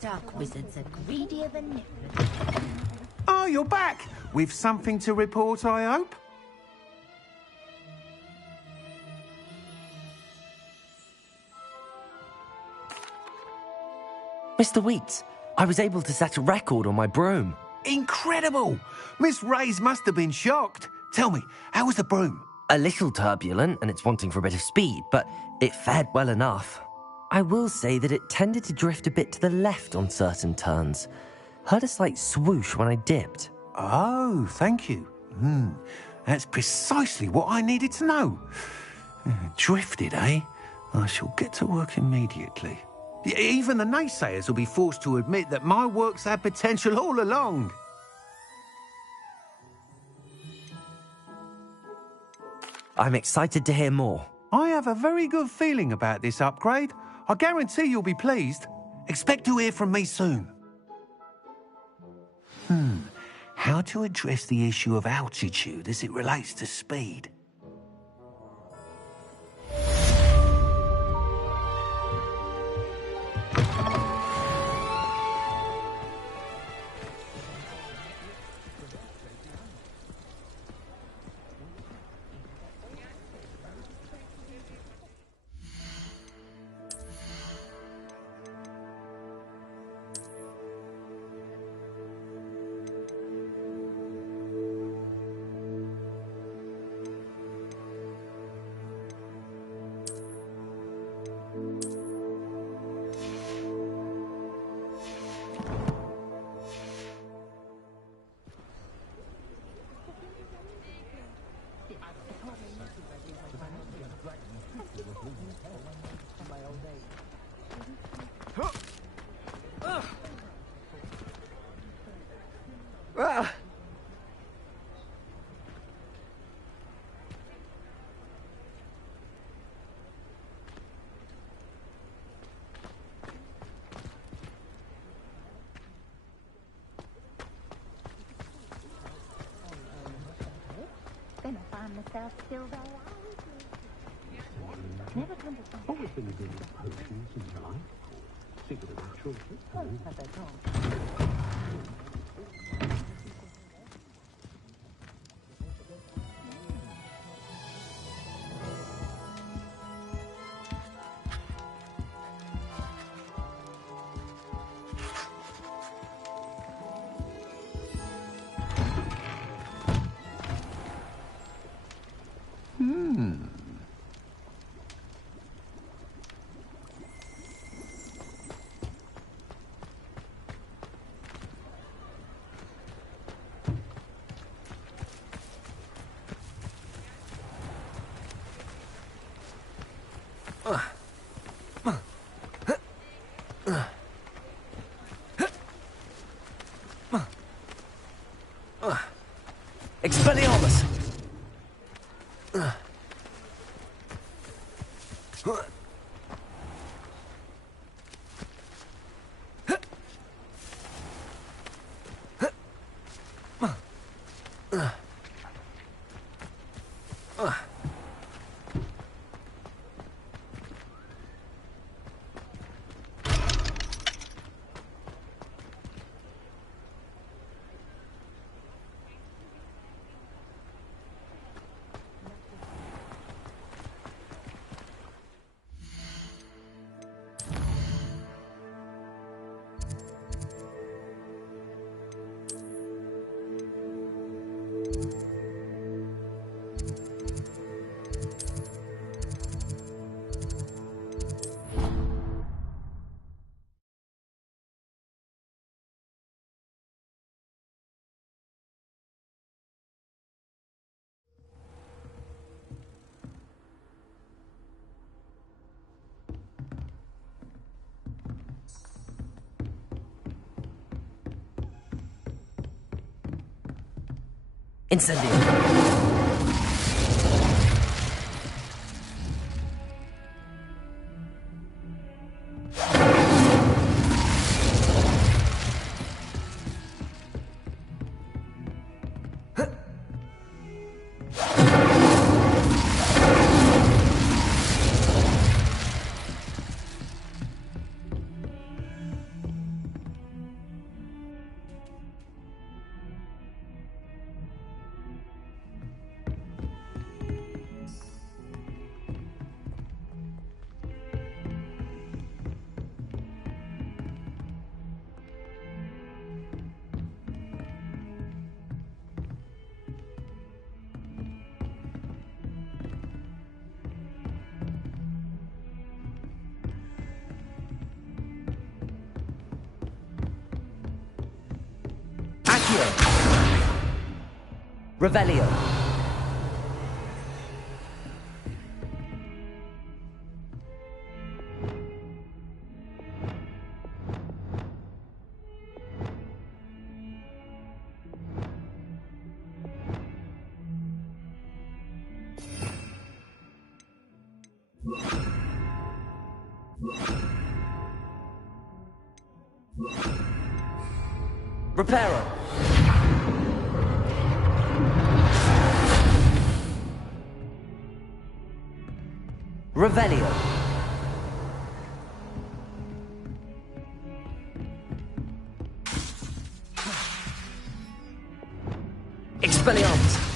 Dark wizards are greedier than nippers. Oh, you're back! With something to report, I hope? Mr. Weeks, I was able to set a record on my broom. Incredible! Miss Reyes must have been shocked. Tell me, how was the broom? A little turbulent and it's wanting for a bit of speed, but it fared well enough. I will say that it tended to drift a bit to the left on certain turns. Heard a slight swoosh when I dipped. Oh, thank you. That's precisely what I needed to know. Drifted, eh? I shall get to work immediately. Even the naysayers will be forced to admit that my work's had potential all along. I'm excited to hear more. I have a very good feeling about this upgrade. I guarantee you'll be pleased. Expect to hear from me soon. How to address the issue of altitude as it relates to speed? Gonna find myself still there. Never come to something. Always been a bit of potions in your life. Secret of natural. Expelliarmus! Incendio. Revelio. Reparo. Revelio. Expelliarmus.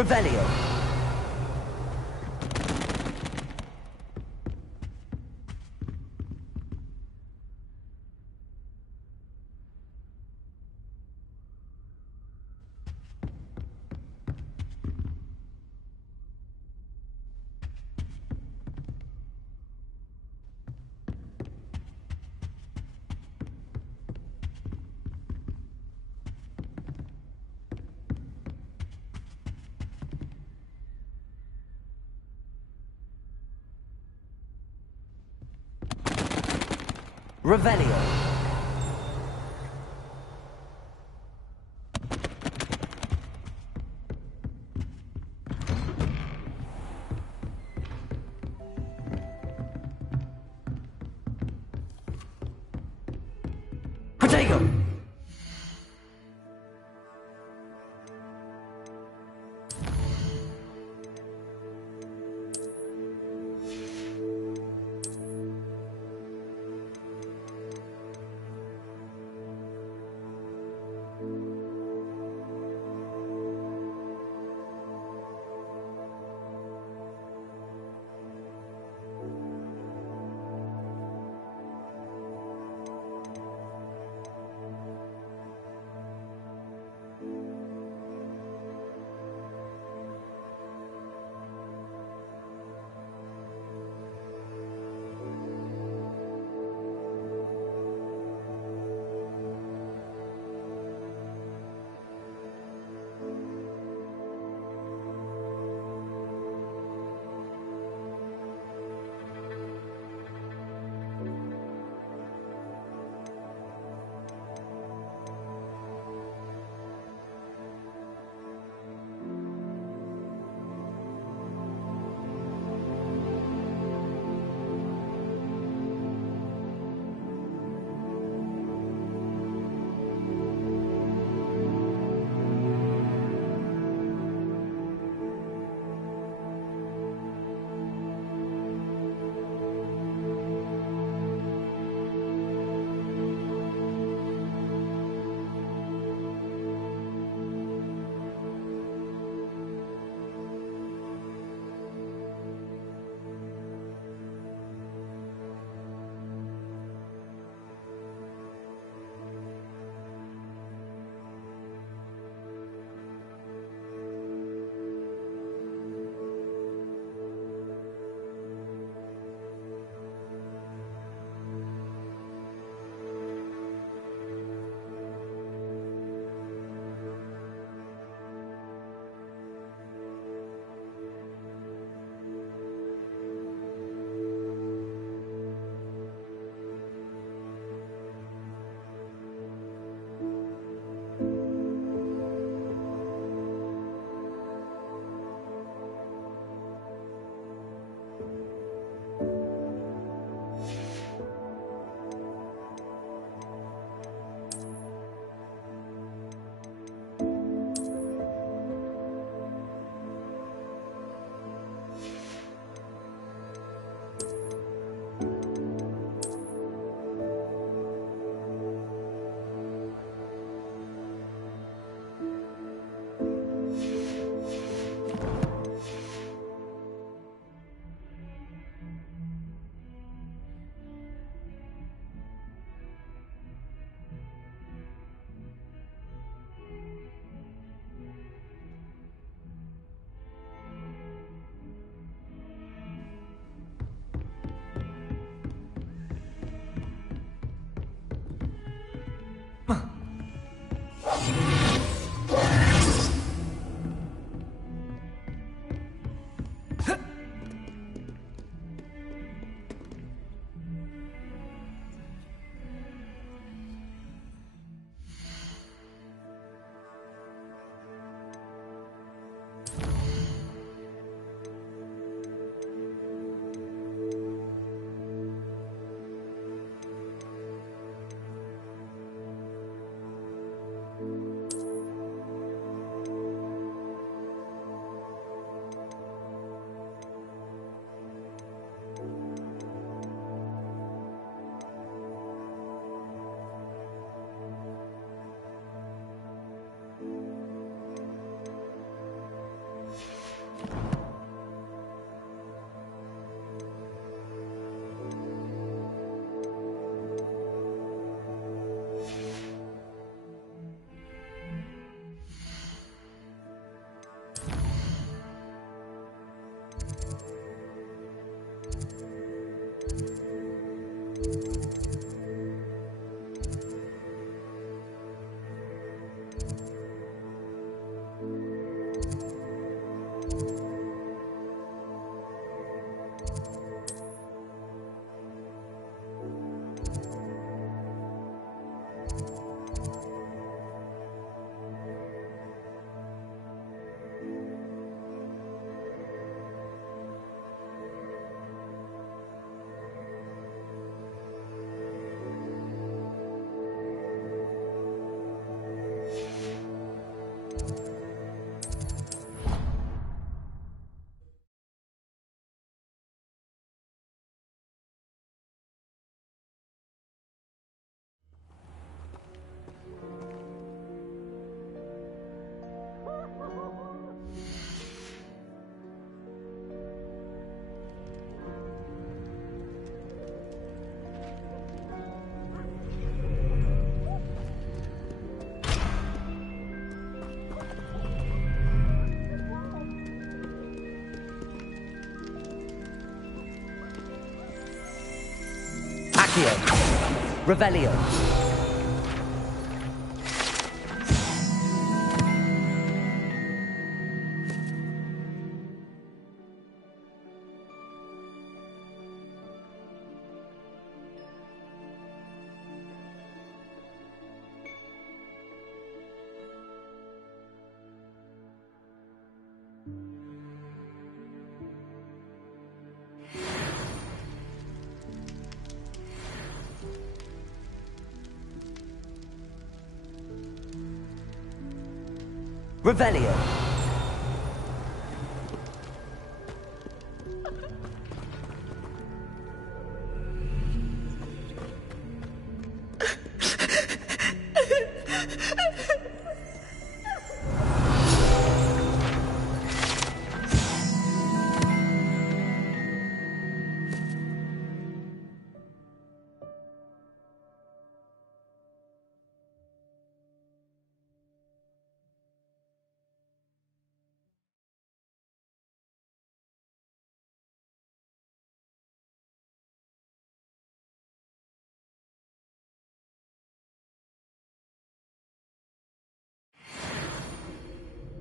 Revelio. Revelio. Protego. Accio. Revelio. Revelio.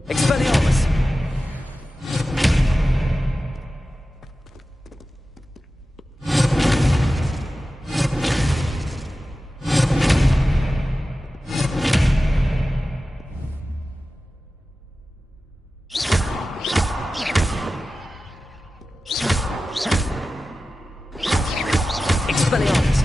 Expelliarmus! Expelliarmus!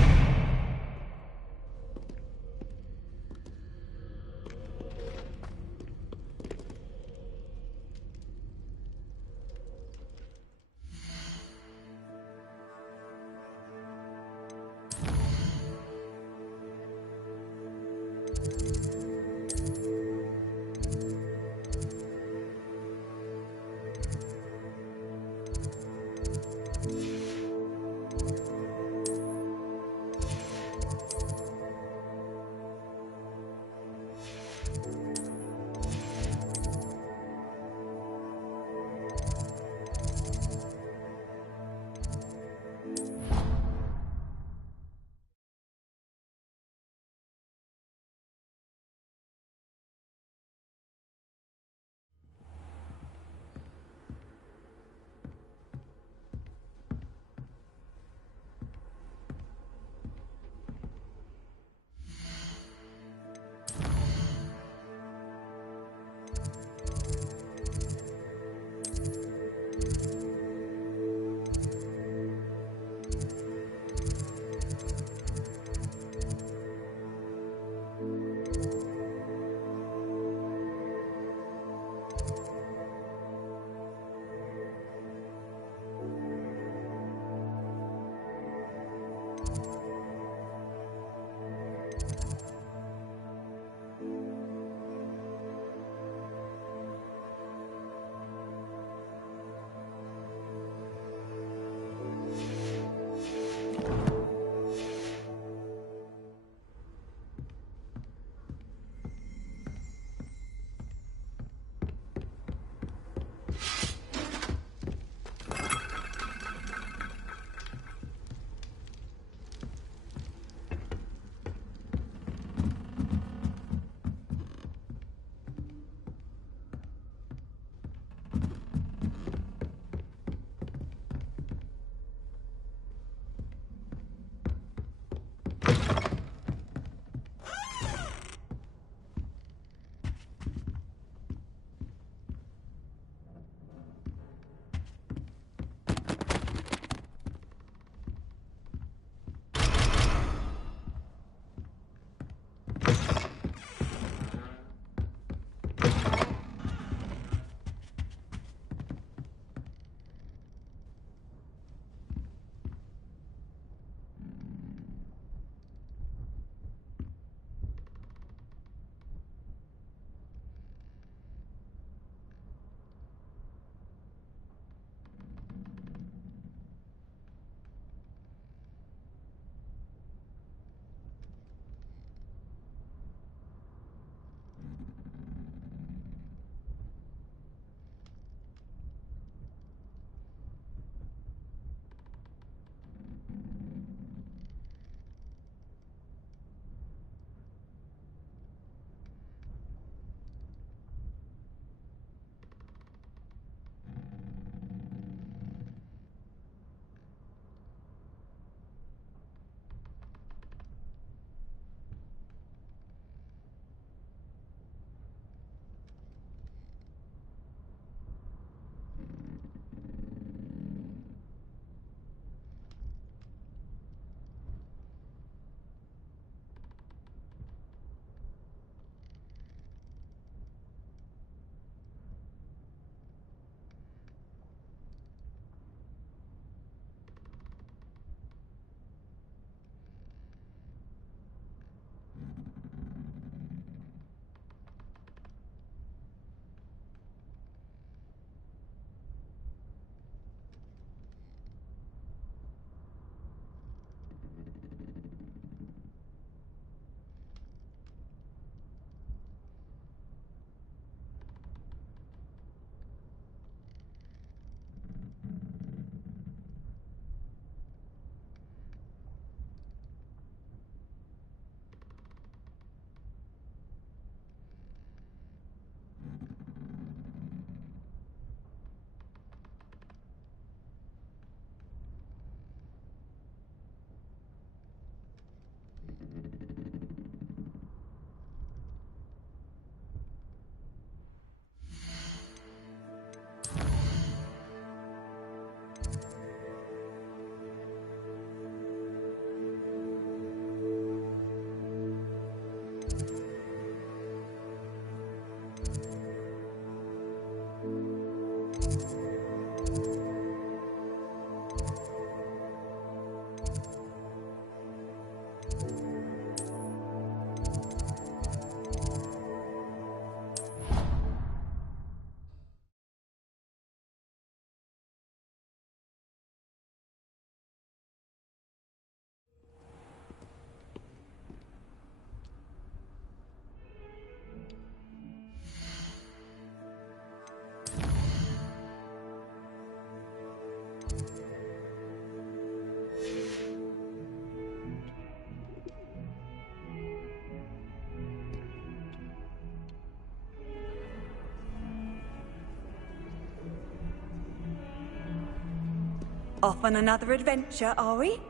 Off on another adventure, are we?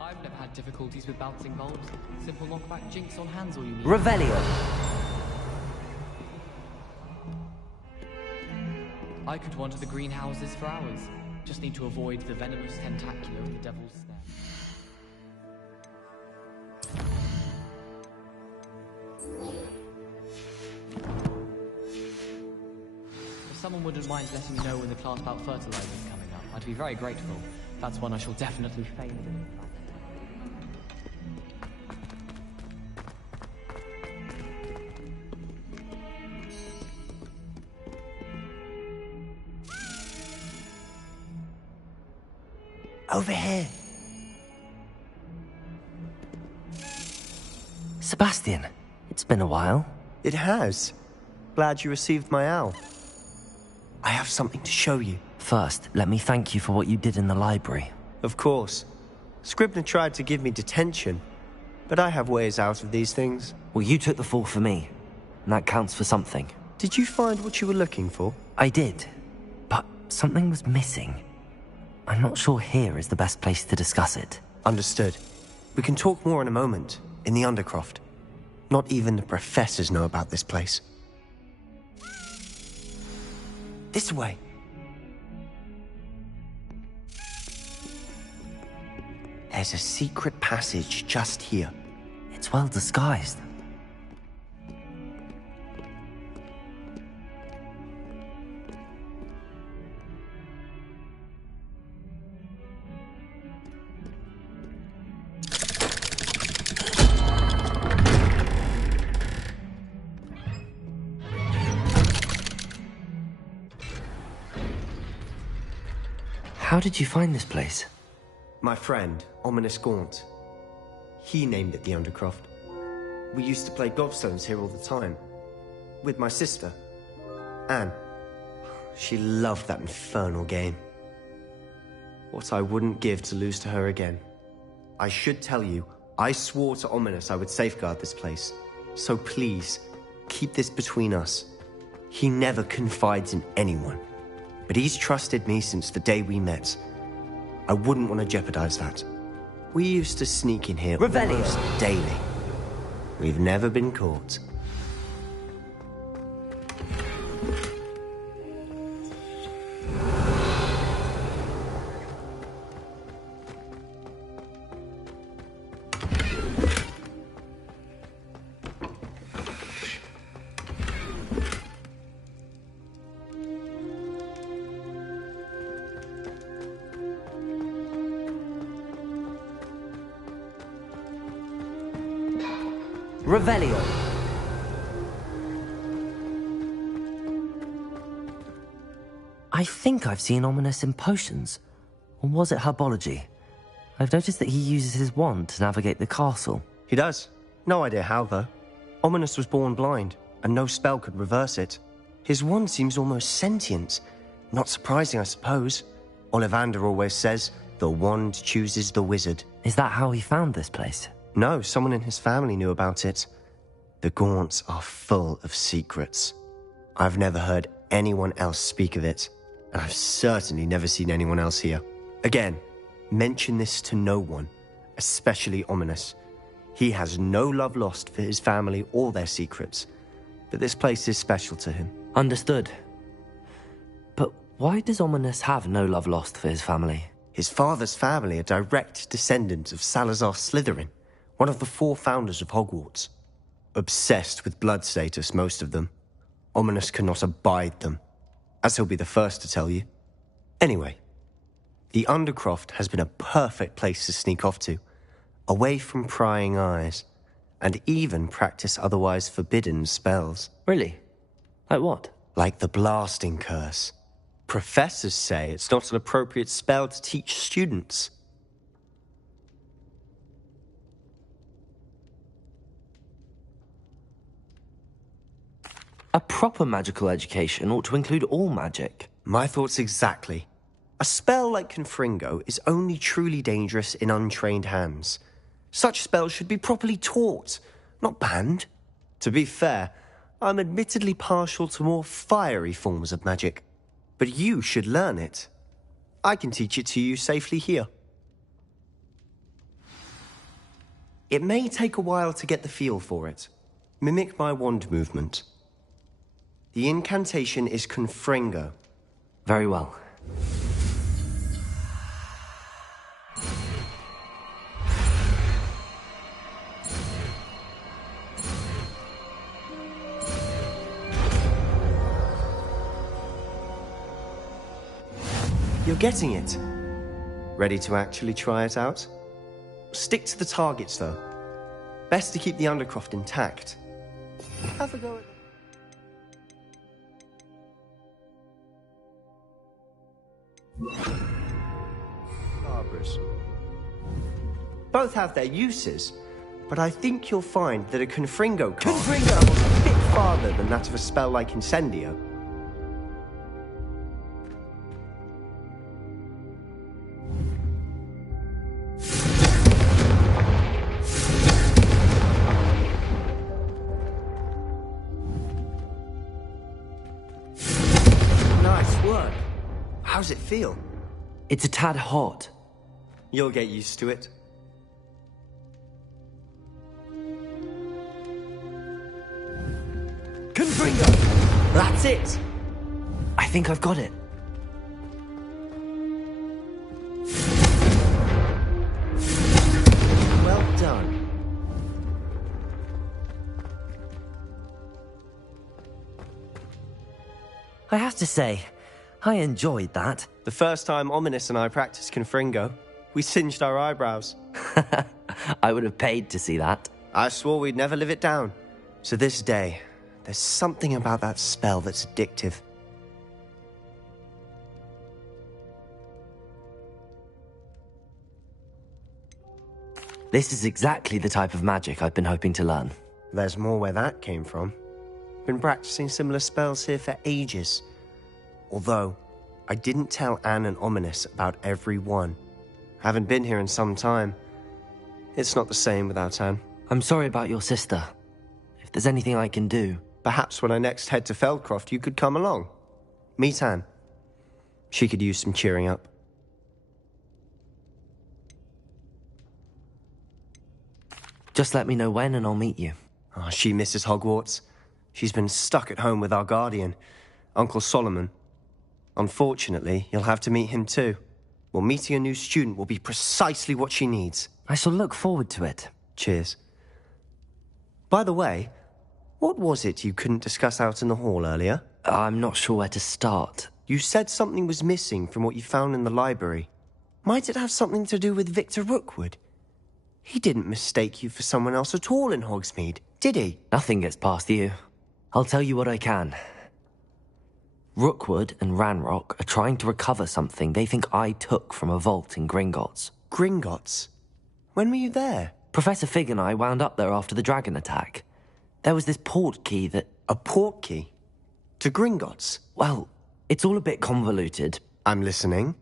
I've never had difficulties with bouncing bulbs. Simple knockback jinx on hands all you need. Revelio. I could wander the greenhouses for hours. Just need to avoid the venomous tentacular of the devil's snare. If someone wouldn't mind letting me know when the class about fertilizer is coming up, I'd be very grateful. That's one I shall definitely fail in. Over here. Sebastian, it's been a while. It has. Glad you received my owl. I have something to show you. First, let me thank you for what you did in the library. Of course. Scribner tried to give me detention, but I have ways out of these things. Well, you took the fall for me, and that counts for something. Did you find what you were looking for? I did, but something was missing. I'm not sure here is the best place to discuss it. Understood. We can talk more in a moment, in the Undercroft. Not even the professors know about this place. This way. There's a secret passage just here. It's well disguised. How did you find this place? My friend, Ominous Gaunt. He named it the Undercroft. We used to play gobstones here all the time. With my sister, Anne. She loved that infernal game. What I wouldn't give to lose to her again. I should tell you, I swore to Ominous I would safeguard this place. So please, keep this between us. He never confides in anyone. But he's trusted me since the day we met. I wouldn't want to jeopardize that. We used to sneak in here almost daily. We've never been caught. Revelio. I think I've seen Ominous in potions. Or was it herbology? I've noticed that he uses his wand to navigate the castle. He does. No idea how, though. Ominous was born blind, and no spell could reverse it. His wand seems almost sentient. Not surprising, I suppose. Ollivander always says, the wand chooses the wizard. Is that how he found this place? No, someone in his family knew about it. The Gaunts are full of secrets. I've never heard anyone else speak of it, and I've certainly never seen anyone else here. Again, mention this to no one, especially Ominous. He has no love lost for his family or their secrets, but this place is special to him. Understood. But why does Ominous have no love lost for his family? His father's family are direct descendants of Salazar Slytherin, one of the 4 founders of Hogwarts. Obsessed with blood status, most of them. Ominous cannot abide them, as he'll be the first to tell you. Anyway, the Undercroft has been a perfect place to sneak off to, away from prying eyes, and even practice otherwise forbidden spells. Really? Like what? Like the blasting curse. Professors say it's not an appropriate spell to teach students. A proper magical education ought to include all magic. My thoughts exactly. A spell like Confringo is only truly dangerous in untrained hands. Such spells should be properly taught, not banned. To be fair, I'm admittedly partial to more fiery forms of magic. But you should learn it. I can teach it to you safely here. It may take a while to get the feel for it. Mimic my wand movement. The incantation is Confringo. Very well. You're getting it. Ready to actually try it out? Stick to the targets, though. Best to keep the Undercroft intact. Have a go at Barbara's. Both have their uses, but I think you'll find that a Confringo card travels a bit farther than that of a spell like Incendio. Nice work. How's it feel? It's a tad hot. You'll get used to it. Confringo! That's it! I think I've got it. Well done. I have to say, I enjoyed that. The first time Ominous and I practiced Confringo, we singed our eyebrows. I would have paid to see that. I swore we'd never live it down. So this day, there's something about that spell that's addictive. This is exactly the type of magic I've been hoping to learn. There's more where that came from. Been practicing similar spells here for ages. Although, I didn't tell Anne and Ominous about every one. Haven't been here in some time. It's not the same without Anne. I'm sorry about your sister. If there's anything I can do... Perhaps when I next head to Feldcroft, you could come along. Meet Anne. She could use some cheering up. Just let me know when and I'll meet you. Oh, she misses Hogwarts. She's been stuck at home with our guardian, Uncle Solomon. Unfortunately, you'll have to meet him too. Well, meeting a new student will be precisely what she needs. I shall look forward to it. Cheers. By the way, what was it you couldn't discuss out in the hall earlier? I'm not sure where to start. You said something was missing from what you found in the library. Might it have something to do with Victor Rookwood? He didn't mistake you for someone else at all in Hogsmeade, did he? Nothing gets past you. I'll tell you what I can. Rookwood and Ranrock are trying to recover something they think I took from a vault in Gringotts. Gringotts? When were you there? Professor Fig and I wound up there after the dragon attack. There was this port key that... A port key? To Gringotts? Well, it's all a bit convoluted. I'm listening.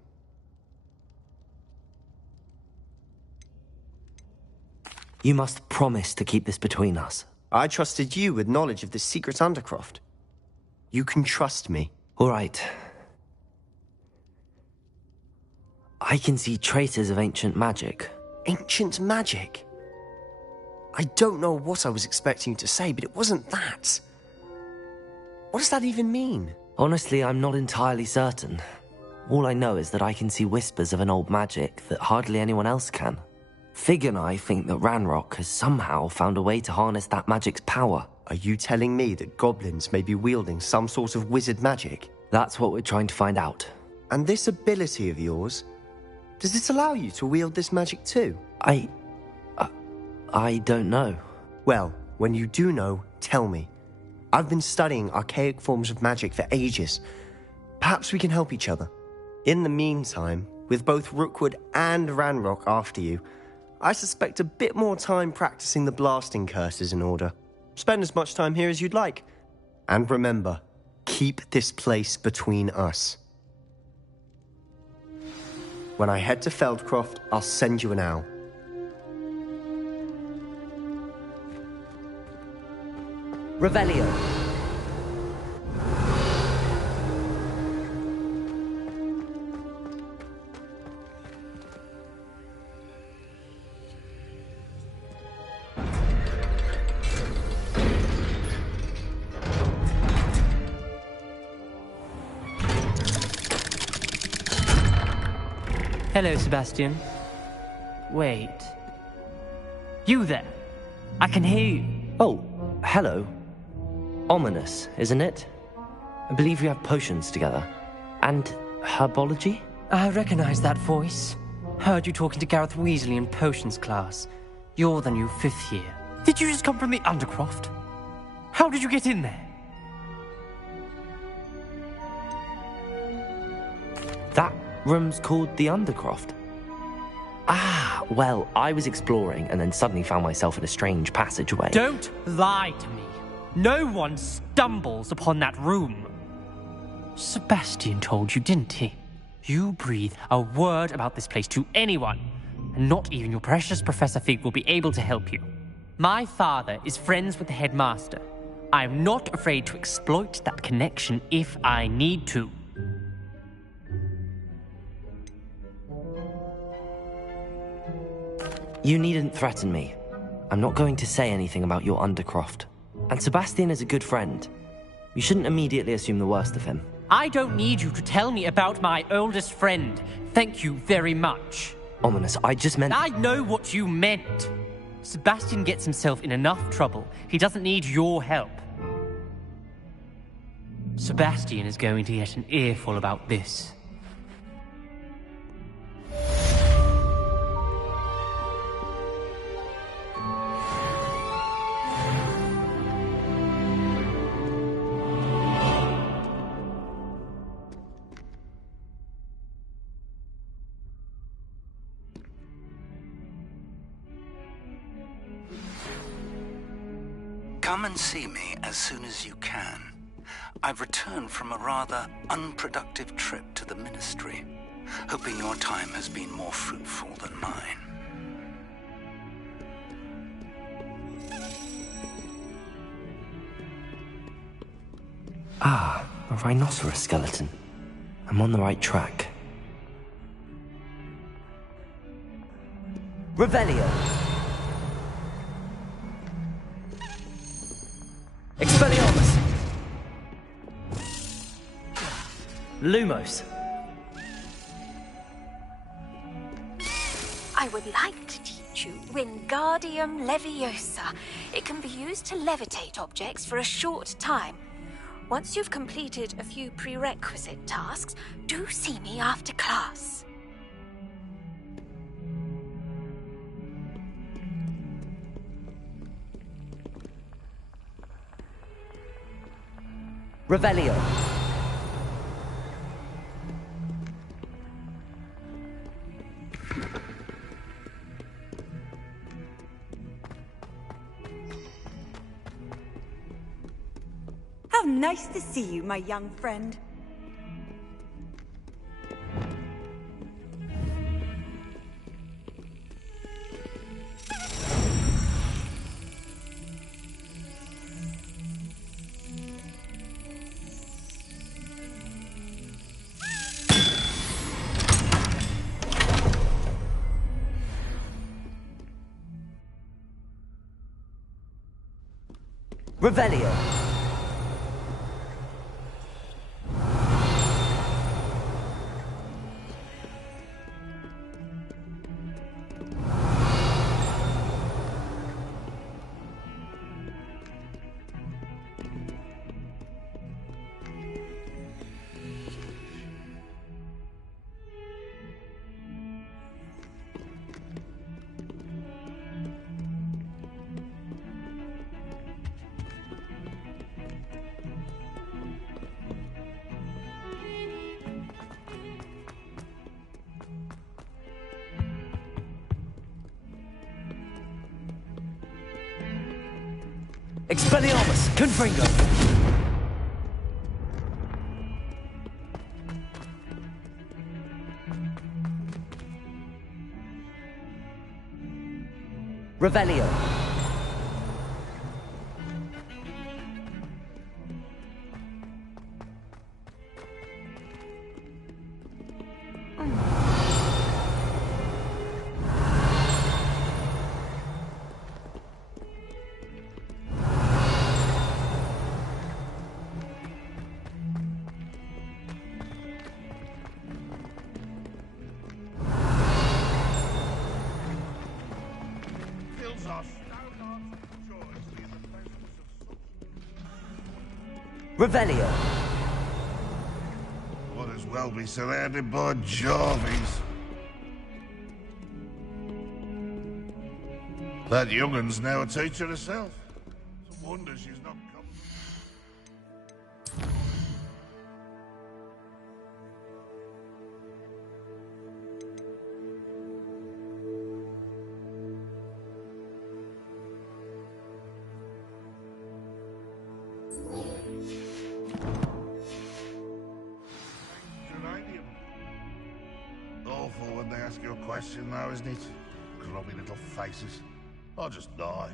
You must promise to keep this between us. I trusted you with knowledge of the secret Undercroft. You can trust me. All right. I can see traces of ancient magic. Ancient magic? I don't know what I was expecting you to say, but it wasn't that. What does that even mean? Honestly, I'm not entirely certain. All I know is that I can see whispers of an old magic that hardly anyone else can. Fig and I think that Ranrock has somehow found a way to harness that magic's power. Are you telling me that goblins may be wielding some sort of wizard magic? That's what we're trying to find out. And this ability of yours, does it allow you to wield this magic too? I don't know. Well, when you do know, tell me. I've been studying archaic forms of magic for ages. Perhaps we can help each other. In the meantime, with both Rookwood and Ranrock after you, I suspect a bit more time practicing the blasting curses in order. Spend as much time here as you'd like. And remember, keep this place between us. When I head to Feldcroft, I'll send you an owl. Revelio. Hello, Sebastian. Wait. You there? I can hear you. Oh, hello. Ominous, isn't it? I believe we have potions together. And herbology? I recognize that voice. Heard you talking to Gareth Weasley in potions class. You're the new 5th year. Did you just come from the Undercroft? How did you get in there? That room's called the Undercroft. Ah, well, I was exploring and then suddenly found myself in a strange passageway. Don't lie to me. No one stumbles upon that room. Sebastian told you, didn't he? You breathe a word about this place to anyone, and not even your precious Professor Fig will be able to help you. My father is friends with the headmaster. I am not afraid to exploit that connection if I need to. You needn't threaten me. I'm not going to say anything about your Undercroft. And Sebastian is a good friend. You shouldn't immediately assume the worst of him. I don't need you to tell me about my oldest friend. Thank you very much. Ominous, I just meant... I know what you meant. Sebastian gets himself in enough trouble. He doesn't need your help. Sebastian is going to get an earful about this. Come and see me as soon as you can. I've returned from a rather unproductive trip to the Ministry, hoping your time has been more fruitful than mine. Ah, a rhinoceros skeleton. I'm on the right track. Revelio! Expelliarmus! Lumos! I would like to teach you Wingardium Leviosa. It can be used to levitate objects for a short time. Once you've completed a few prerequisite tasks, do see me after class. Revelio! How nice to see you, my young friend. Revelio! Expelliarmus! Confringo! Revelio! Revelio. Would as well be surrounded by Jarvies. That young'un's now a teacher herself. It's a wonder she's not come. Geranium. Awful when they ask you a question now, isn't it? Grubby little faces. I'll just die.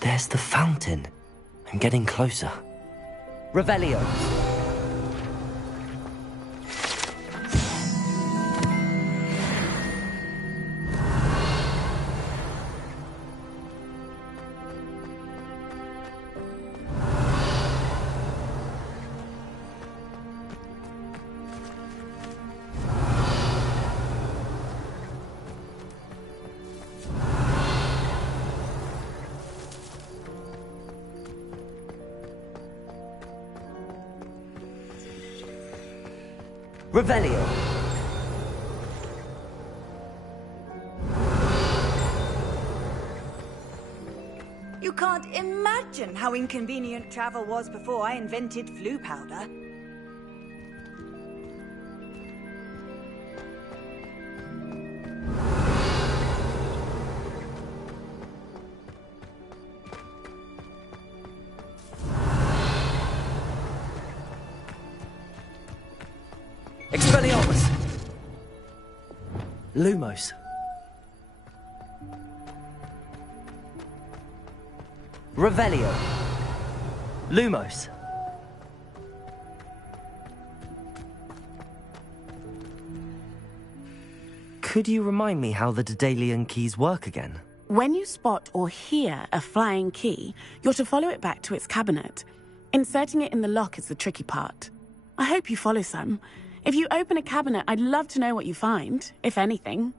There's the fountain. I'm getting closer. Revelio. Revelio. You can't imagine how inconvenient travel was before I invented flu powder. Expelliarmus! Lumos. Revelio. Lumos. Could you remind me how the Daedalian keys work again? When you spot or hear a flying key, you're to follow it back to its cabinet. Inserting it in the lock is the tricky part. I hope you follow some. If you open a cabinet, I'd love to know what you find, if anything.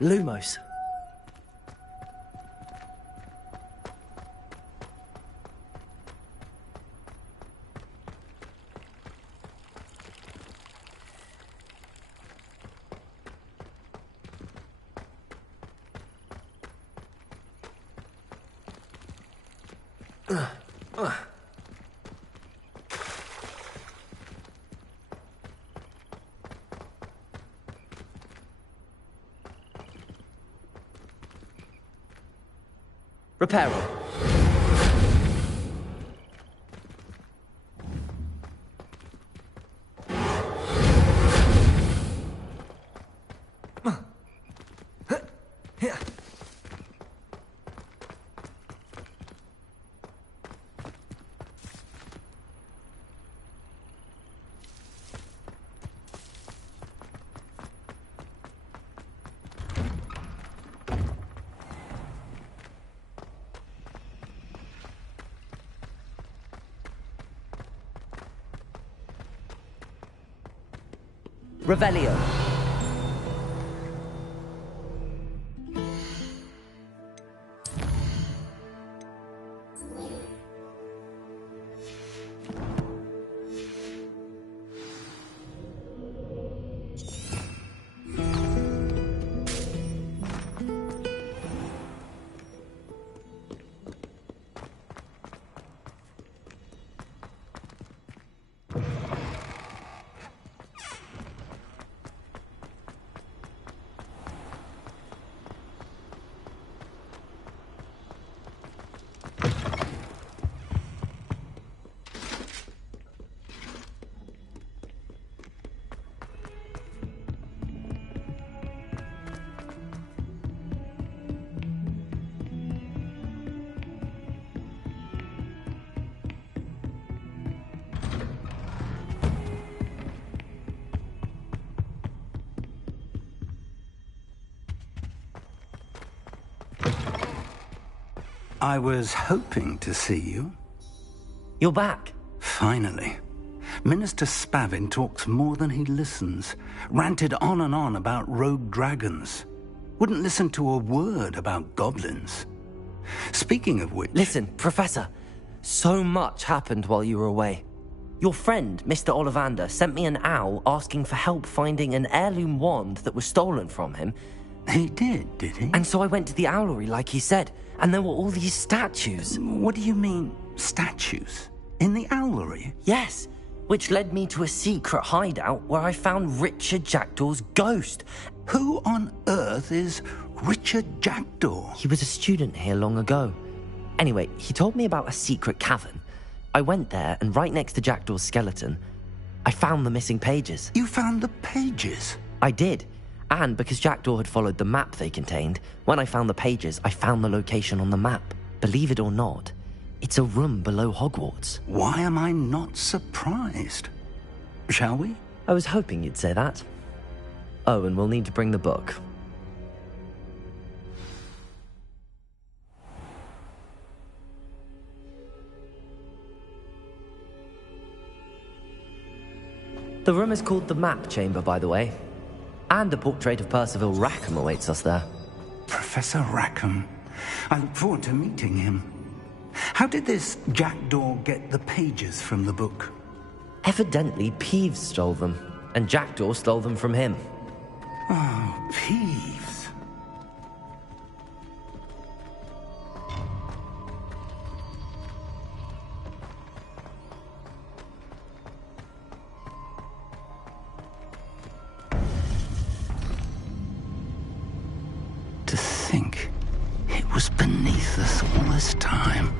Lumos. Reparo. Revelio. I was hoping to see you. You're back. Finally. Minister Spavin talks more than he listens. Ranted on and on about rogue dragons. Wouldn't listen to a word about goblins. Speaking of which... Listen, Professor. So much happened while you were away. Your friend, Mr. Ollivander, sent me an owl asking for help finding an heirloom wand that was stolen from him. He did he? And so I went to the owlery like he said, and there were all these statues. What do you mean, statues? In the owlery? Yes, which led me to a secret hideout where I found Richard Jackdaw's ghost. Who on earth is Richard Jackdaw? He was a student here long ago. Anyway, he told me about a secret cavern. I went there, and right next to Jackdaw's skeleton, I found the missing pages. You found the pages? I did. And because Jackdaw had followed the map they contained, when I found the pages, I found the location on the map. Believe it or not, it's a room below Hogwarts. Why am I not surprised? Shall we? I was hoping you'd say that. Oh, and we'll need to bring the book. The room is called the Map Chamber, by the way. And a portrait of Percival Rackham awaits us there. Professor Rackham. I look forward to meeting him. How did this Jackdaw get the pages from the book? Evidently, Peeves stole them, and Jackdaw stole them from him. Oh, Peeves. To think it was beneath us all this time.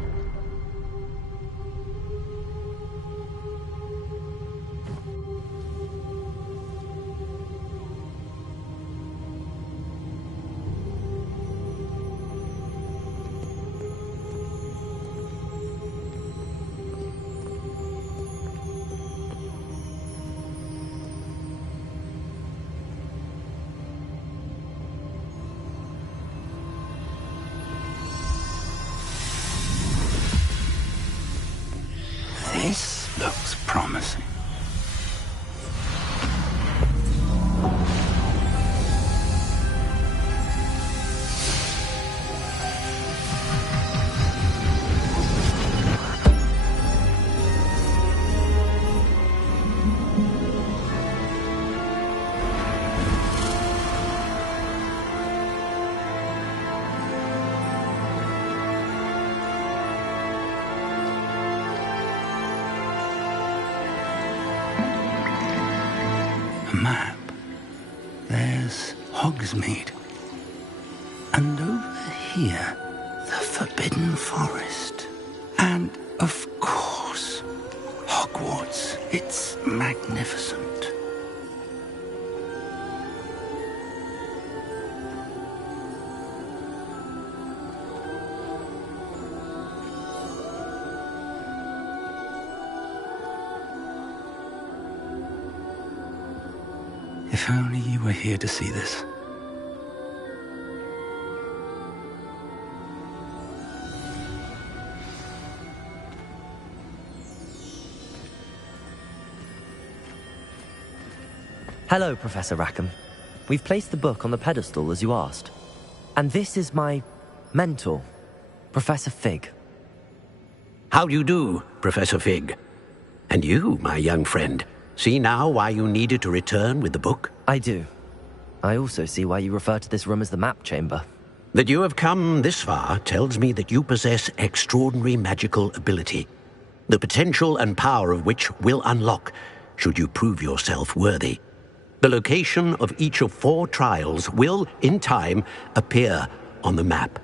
This looks promising. Map. There's Hogsmeade. And over here, the Forbidden Forest. And, of course, Hogwarts. It's magnificent. If only you were here to see this. Hello, Professor Rackham. We've placed the book on the pedestal as you asked. And this is my mentor, Professor Fig. How do you do, Professor Fig? And you, my young friend, see now why you needed to return with the book? I do. I also see why you refer to this room as the Map Chamber. That you have come this far tells me that you possess extraordinary magical ability, the potential and power of which will unlock should you prove yourself worthy. The location of each of 4 trials will, in time, appear on the map.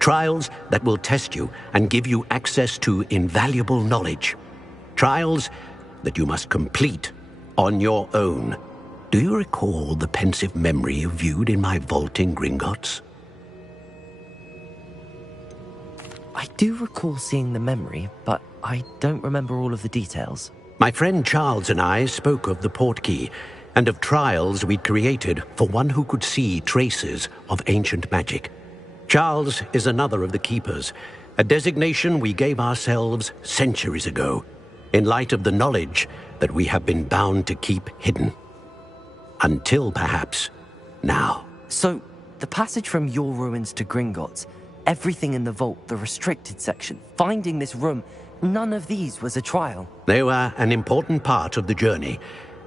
Trials that will test you and give you access to invaluable knowledge. Trials that you must complete on your own. Do you recall the pensive memory you viewed in my vault in Gringotts? I do recall seeing the memory, but I don't remember all of the details. My friend Charles and I spoke of the portkey and of trials we'd created for one who could see traces of ancient magic. Charles is another of the keepers, a designation we gave ourselves centuries ago, in light of the knowledge that we have been bound to keep hidden. Until, perhaps, now. So, the passage from your ruins to Gringotts, everything in the vault, the restricted section, finding this room, none of these was a trial. They were an important part of the journey,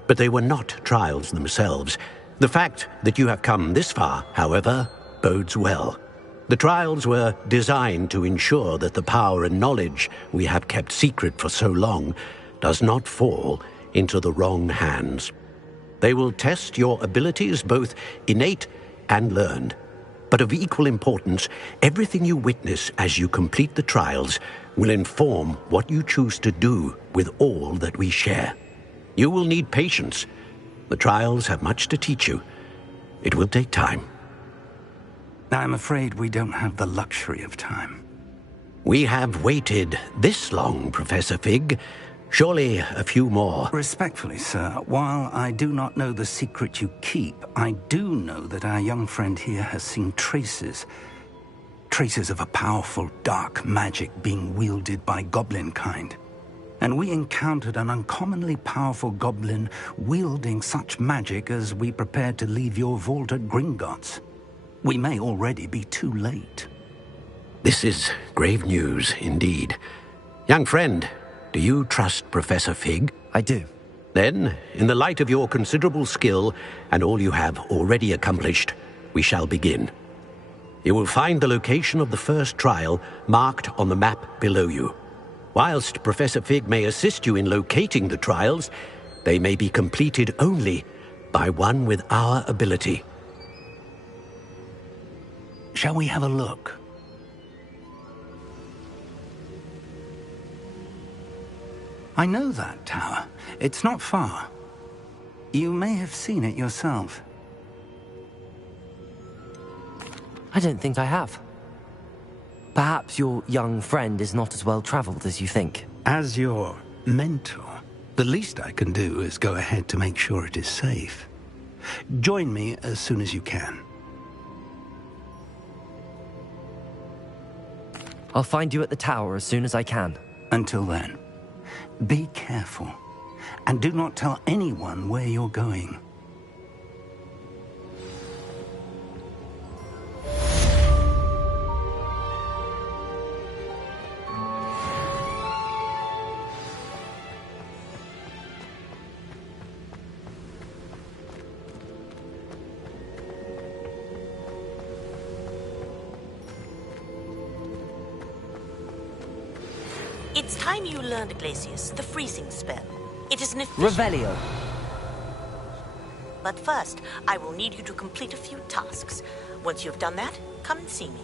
but they were not trials themselves. The fact that you have come this far, however, bodes well. The trials were designed to ensure that the power and knowledge we have kept secret for so long does not fall into the wrong hands. They will test your abilities, both innate and learned. But of equal importance, everything you witness as you complete the trials will inform what you choose to do with all that we share. You will need patience. The trials have much to teach you. It will take time. I'm afraid we don't have the luxury of time. We have waited this long, Professor Fig. Surely a few more. Respectfully, sir, while I do not know the secret you keep, I do know that our young friend here has seen traces of a powerful dark magic being wielded by goblin kind. And we encountered an uncommonly powerful goblin wielding such magic as we prepared to leave your vault at Gringotts. We may already be too late. This is grave news indeed. Young friend, do you trust Professor Fig? I do. Then, in the light of your considerable skill and all you have already accomplished, we shall begin. You will find the location of the first trial marked on the map below you. Whilst Professor Fig may assist you in locating the trials, they may be completed only by one with our ability. Shall we have a look? I know that tower. It's not far. You may have seen it yourself. I don't think I have. Perhaps your young friend is not as well traveled as you think. As your mentor, the least I can do is go ahead to make sure it is safe. Join me as soon as you can. I'll find you at the tower as soon as I can. Until then, be careful, and do not tell anyone where you're going. It's time you learned, Glacius, the freezing spell. It is an efficient... Revelio. But first, I will need you to complete a few tasks. Once you've done that, come and see me.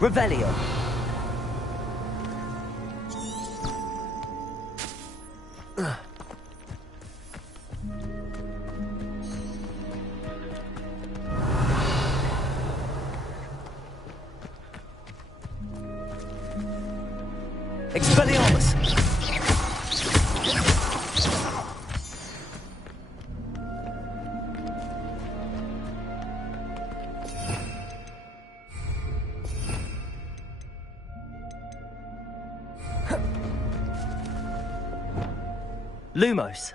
Revelio. Expelliarmus! Lumos.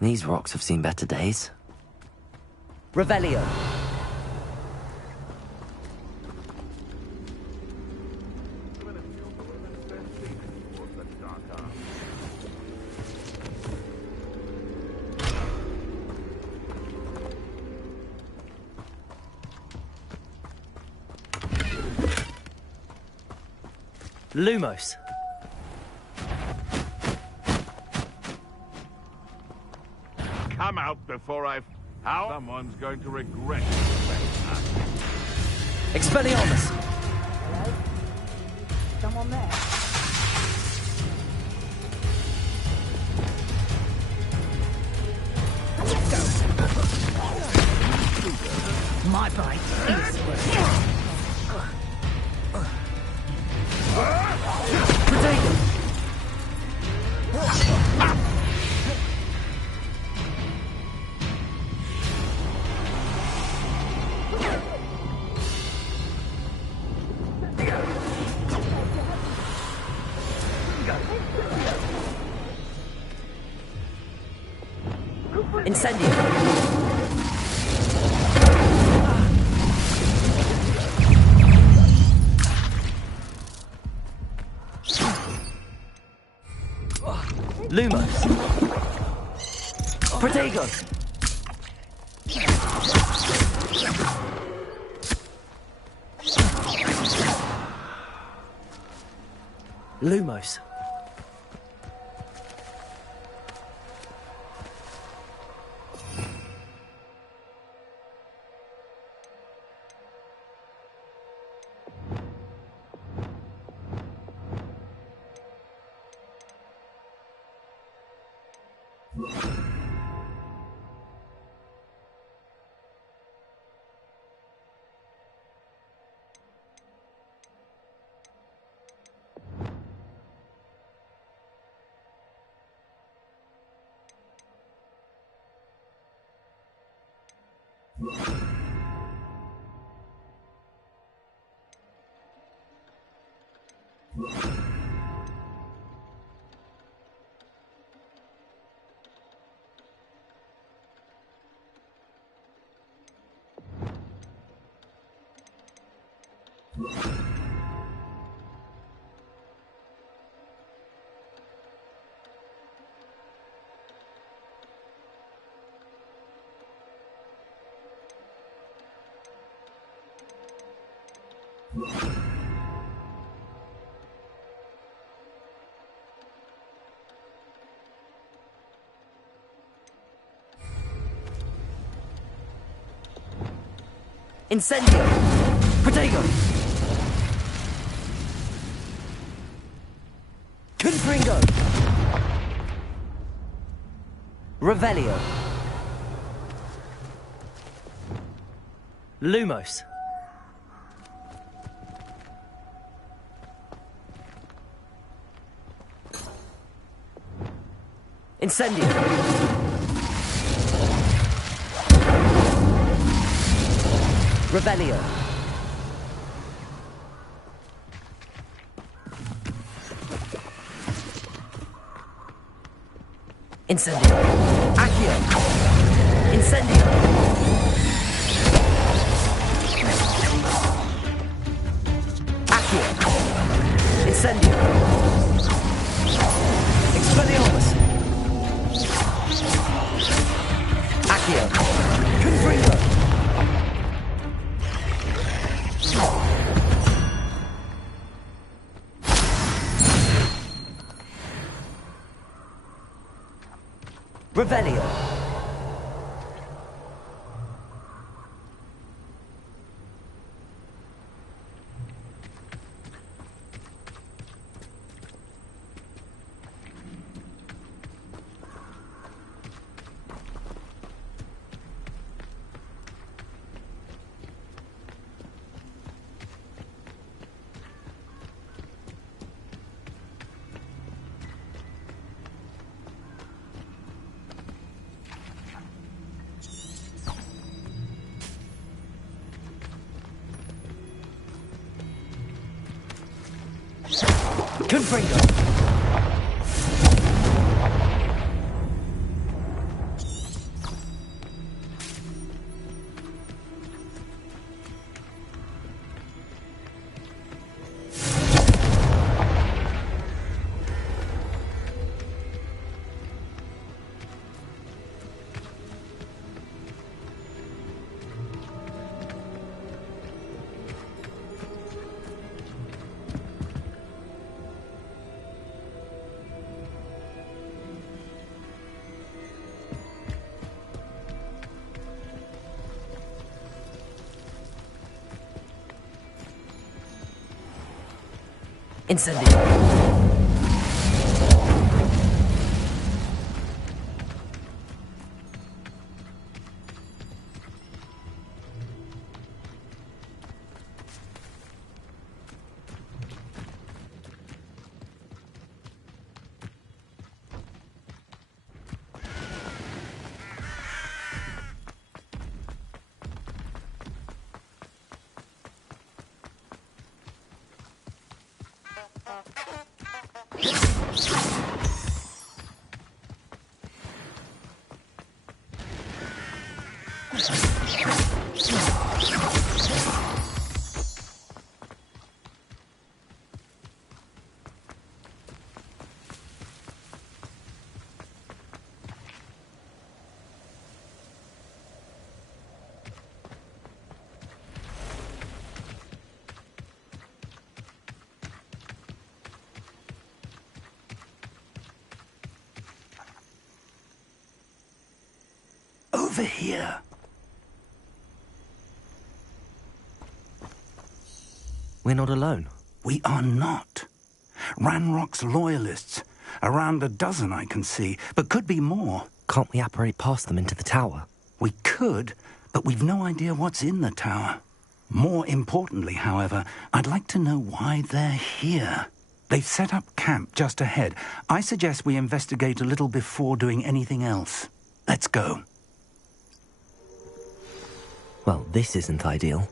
These rocks have seen better days. Revelio. Lumos. Come out before How? Someone's going to regret it. Expelliarmus. Hello? Someone there? My bite is worth Potato. Incendio. Lumos. Protego. Lumos. Incendio! Protego! Confringo! Revelio! Lumos! Incendio! Revelio! Incendio! Accio! Incendio! Accio! Incendio! Expelliarmus! Accio! Confringo! Revelio! Confringo! Incendio! Over here. We're not alone. We are not. Ranrock's loyalists. Around a dozen I can see, but could be more. Can't we apparate past them into the tower? We could, but we've no idea what's in the tower. More importantly, however, I'd like to know why they're here. They've set up camp just ahead. I suggest we investigate a little before doing anything else. Let's go. Well, this isn't ideal.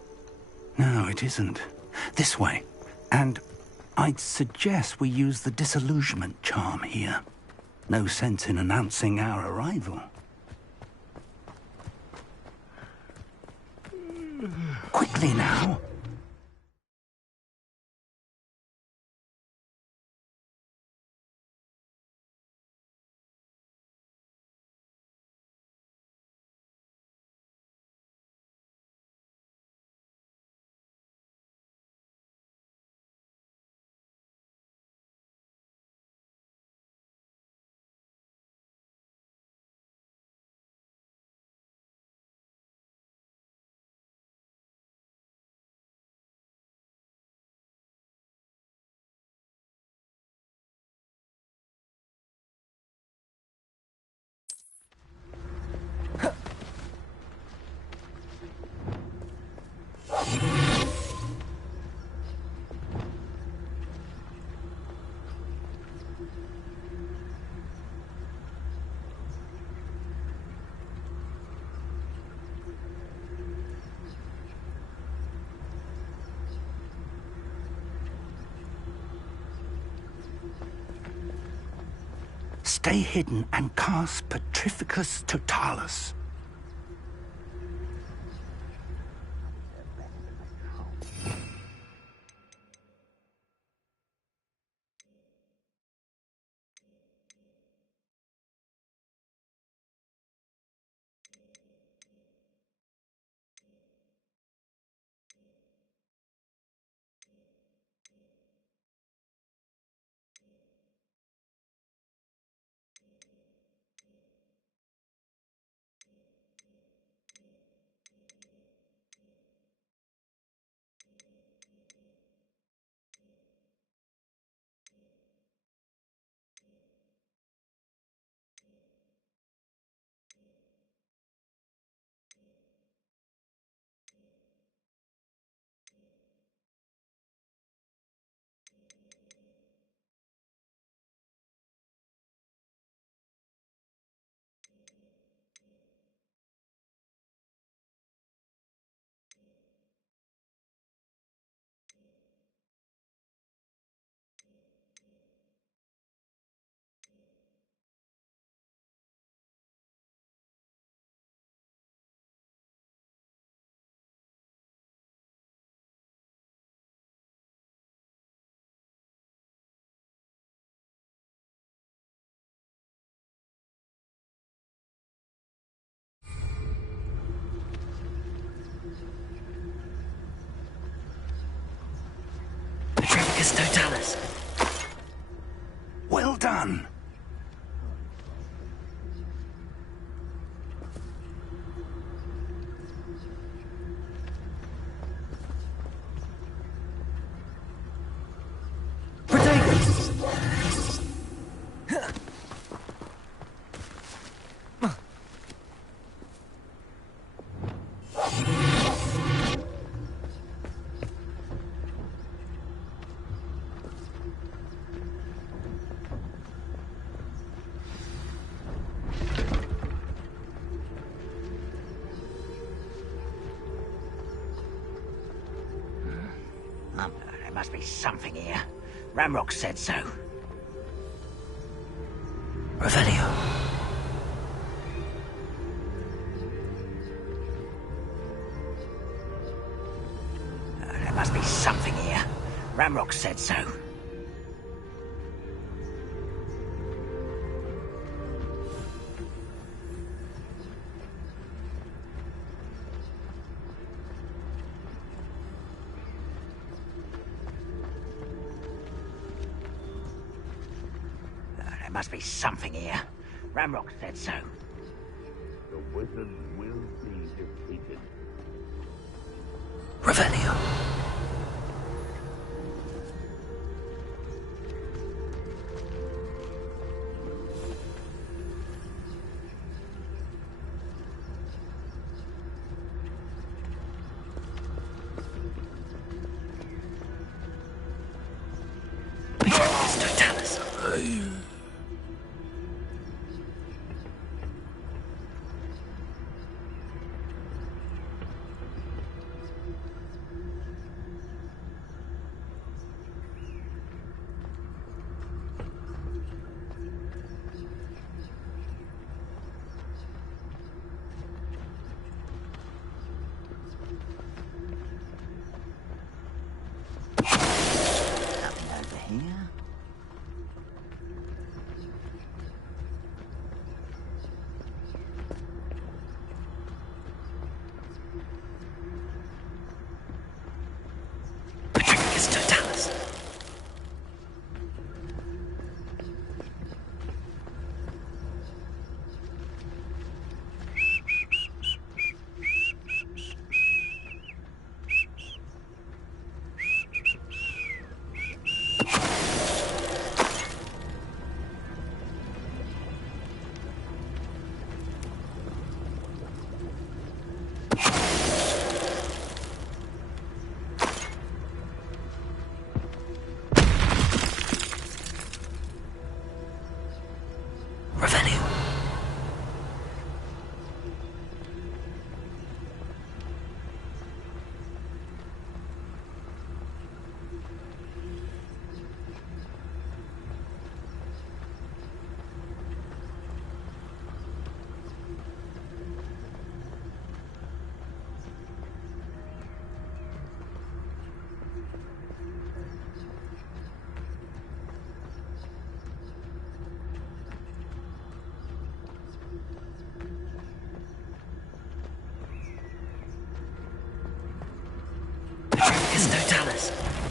No, it isn't. This way. And I'd suggest we use the disillusionment charm here. No sense in announcing our arrival. Quickly now. Stay hidden and cast Petrificus Totalis. Petrificus Totalis. Well done. There must be something here. Ramrock said so. Revelio. There must be something here. Ramrock said so. There must be something here. Ramrock said so. The wizard will be defeated. Revelio. Nothing over here.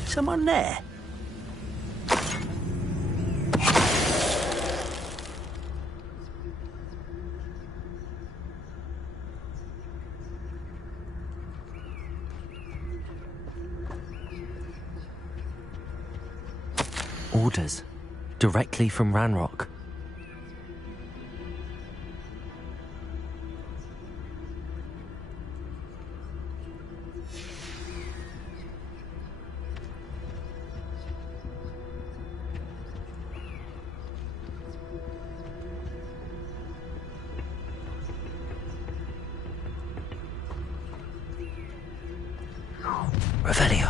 Someone there? Orders. Directly from Ranrock. Revelio.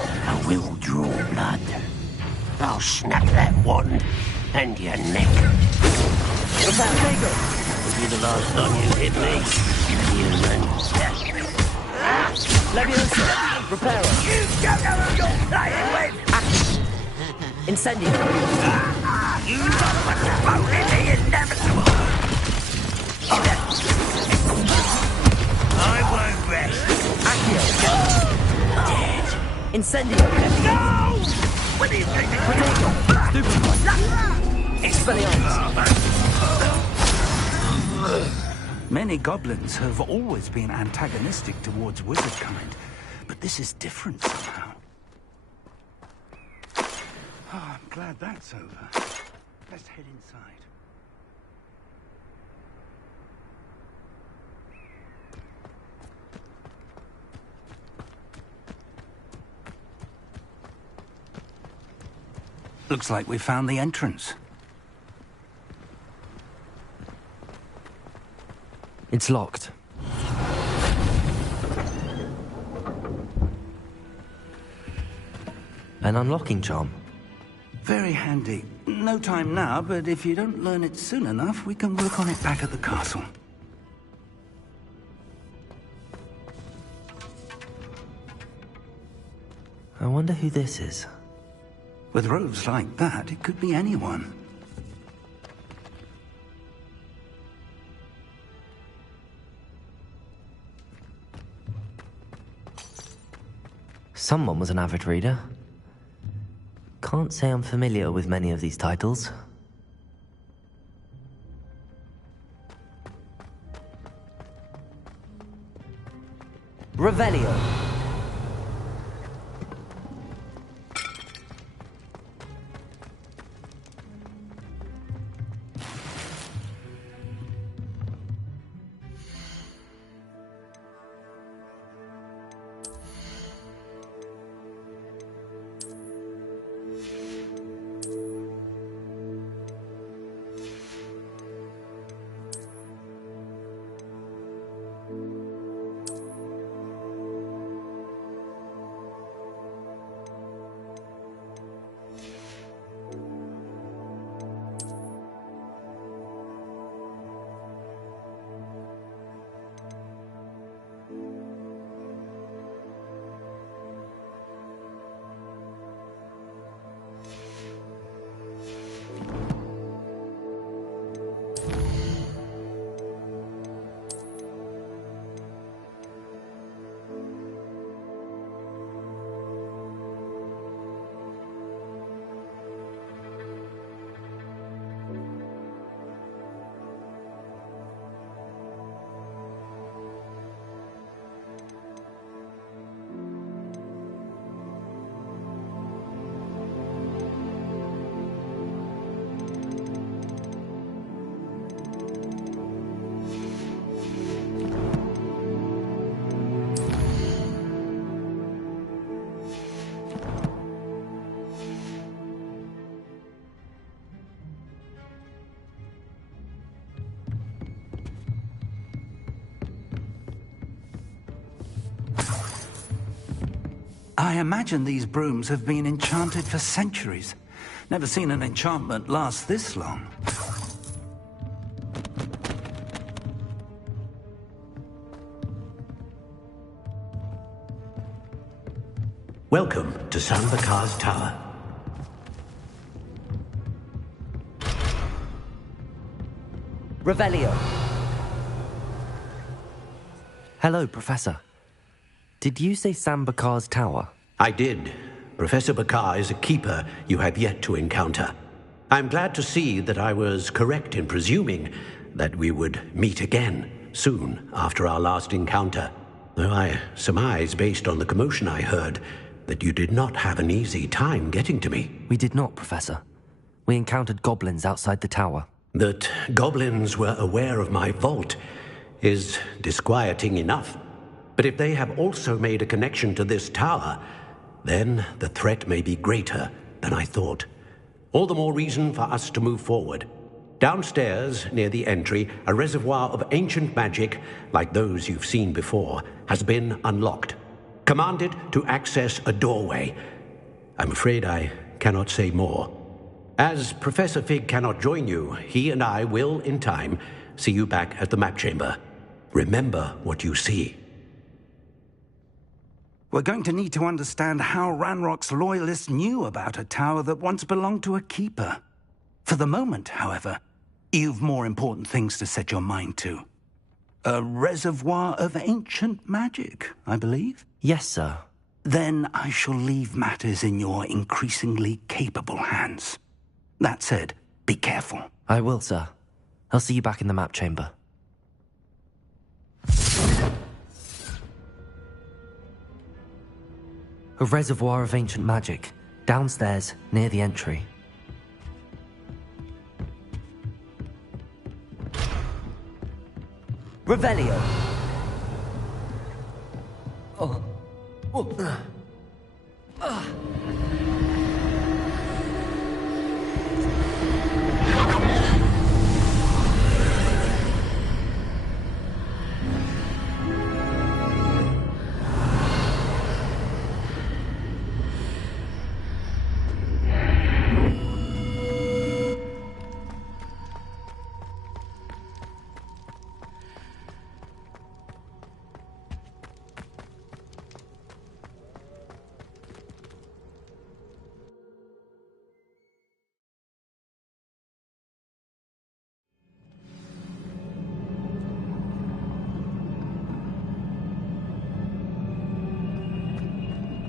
I will draw blood. I'll snap that wand and your neck. What's that, Jacob? Will be the last time you hit me, human. Leviosa. Reparo. You don't know who you're playing with! Incendio. You don't want to vote in the inevitable! I won't rest. Accio. Dead. Incendio. No! What do you think? Many goblins have always been antagonistic towards wizard kind, but this is different somehow. Oh, I'm glad that's over. Let's head inside. Looks like we found the entrance. It's locked. An unlocking charm. Very handy. No time now, but if you don't learn it soon enough, we can work on it back at the castle. I wonder who this is. With robes like that, it could be anyone. Someone was an avid reader. Can't say I'm familiar with many of these titles. Revelio. I imagine these brooms have been enchanted for centuries. Never seen an enchantment last this long. Welcome to San Bakar's Tower. Revelio. Hello, Professor. Did you say Sam Bakar's tower? I did. Professor Bakar is a keeper you have yet to encounter. I'm glad to see that I was correct in presuming that we would meet again soon after our last encounter, though I surmise, based on the commotion I heard, that you did not have an easy time getting to me. We did not, Professor. We encountered goblins outside the tower. That goblins were aware of my vault is disquieting enough. But if they have also made a connection to this tower, then the threat may be greater than I thought. All the more reason for us to move forward. Downstairs, near the entry, a reservoir of ancient magic, like those you've seen before, has been unlocked. Commanded to access a doorway. I'm afraid I cannot say more. As Professor Fig cannot join you, he and I will, in time, see you back at the map chamber. Remember what you see. We're going to need to understand how Ranrock's loyalists knew about a tower that once belonged to a keeper. For the moment, however, you've more important things to set your mind to. A reservoir of ancient magic, I believe? Yes, sir. Then I shall leave matters in your increasingly capable hands. That said, be careful. I will, sir. I'll see you back in the map chamber. A reservoir of ancient magic, downstairs, near the entry. Revelio! Oh. Oh.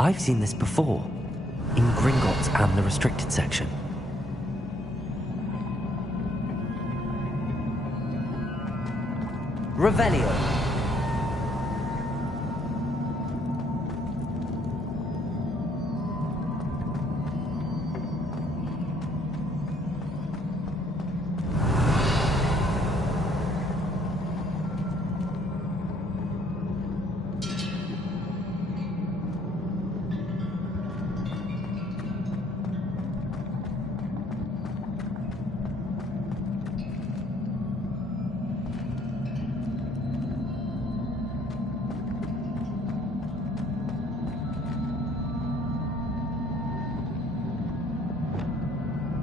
I've seen this before, in Gringotts and the restricted section. Revelio.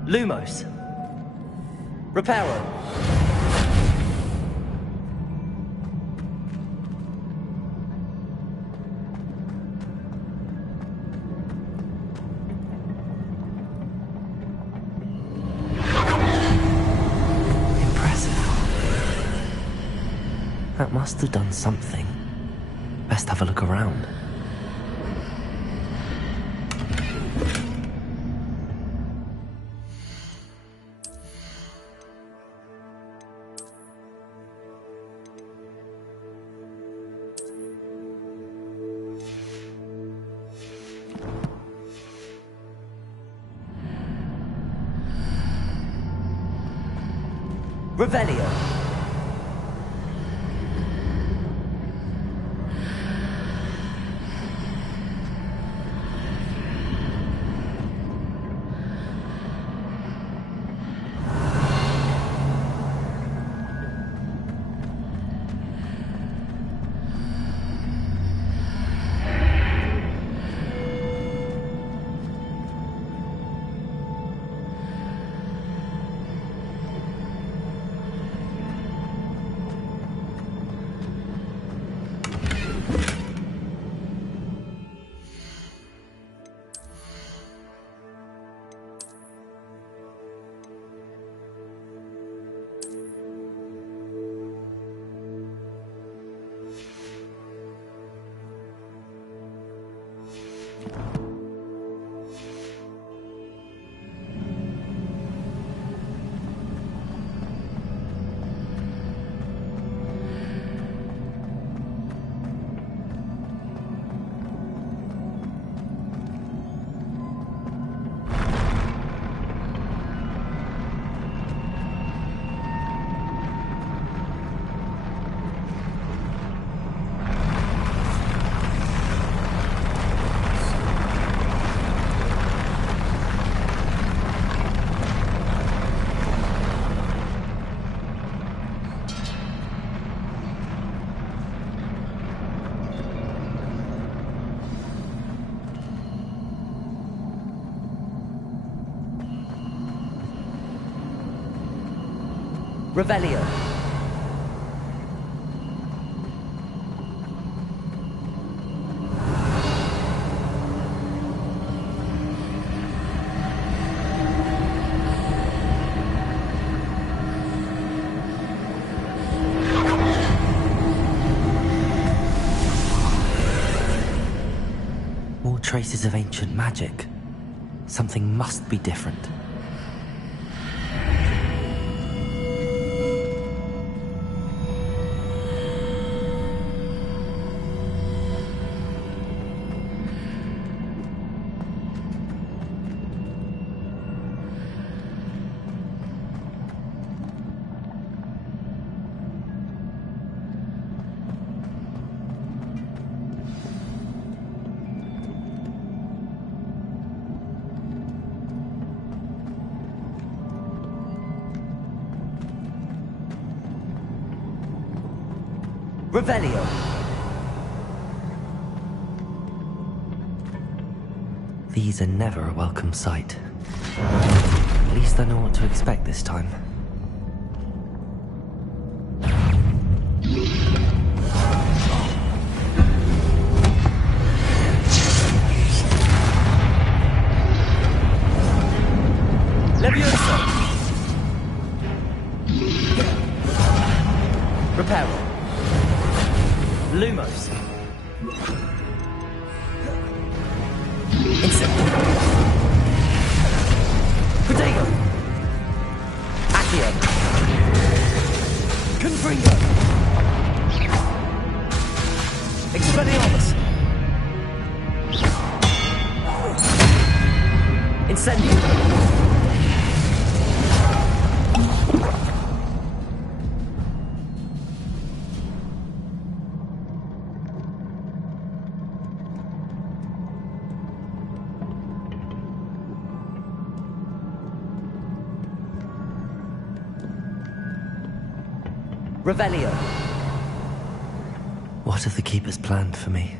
Lumos. Reparo. Impressive. That must have done something. Best have a look around. Revelio. Revelio. More traces of ancient magic. Something must be different. Revelio. These are never a welcome sight. At least I know what to expect this time. Leviosa. Reparo. Lumos. Insect. Protego. Accio. Confringo. Expelliarmus. Incendio. Revelio. What have the Keepers planned for me?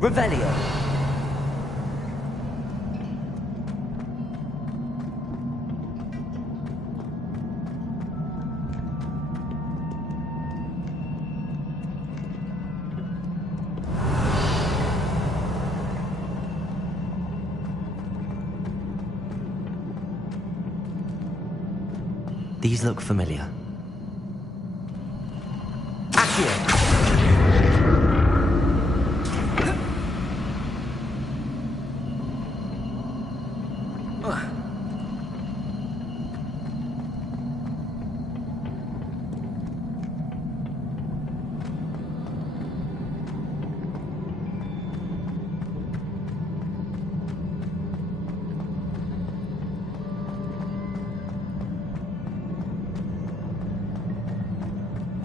Revelio. These look familiar. Accio.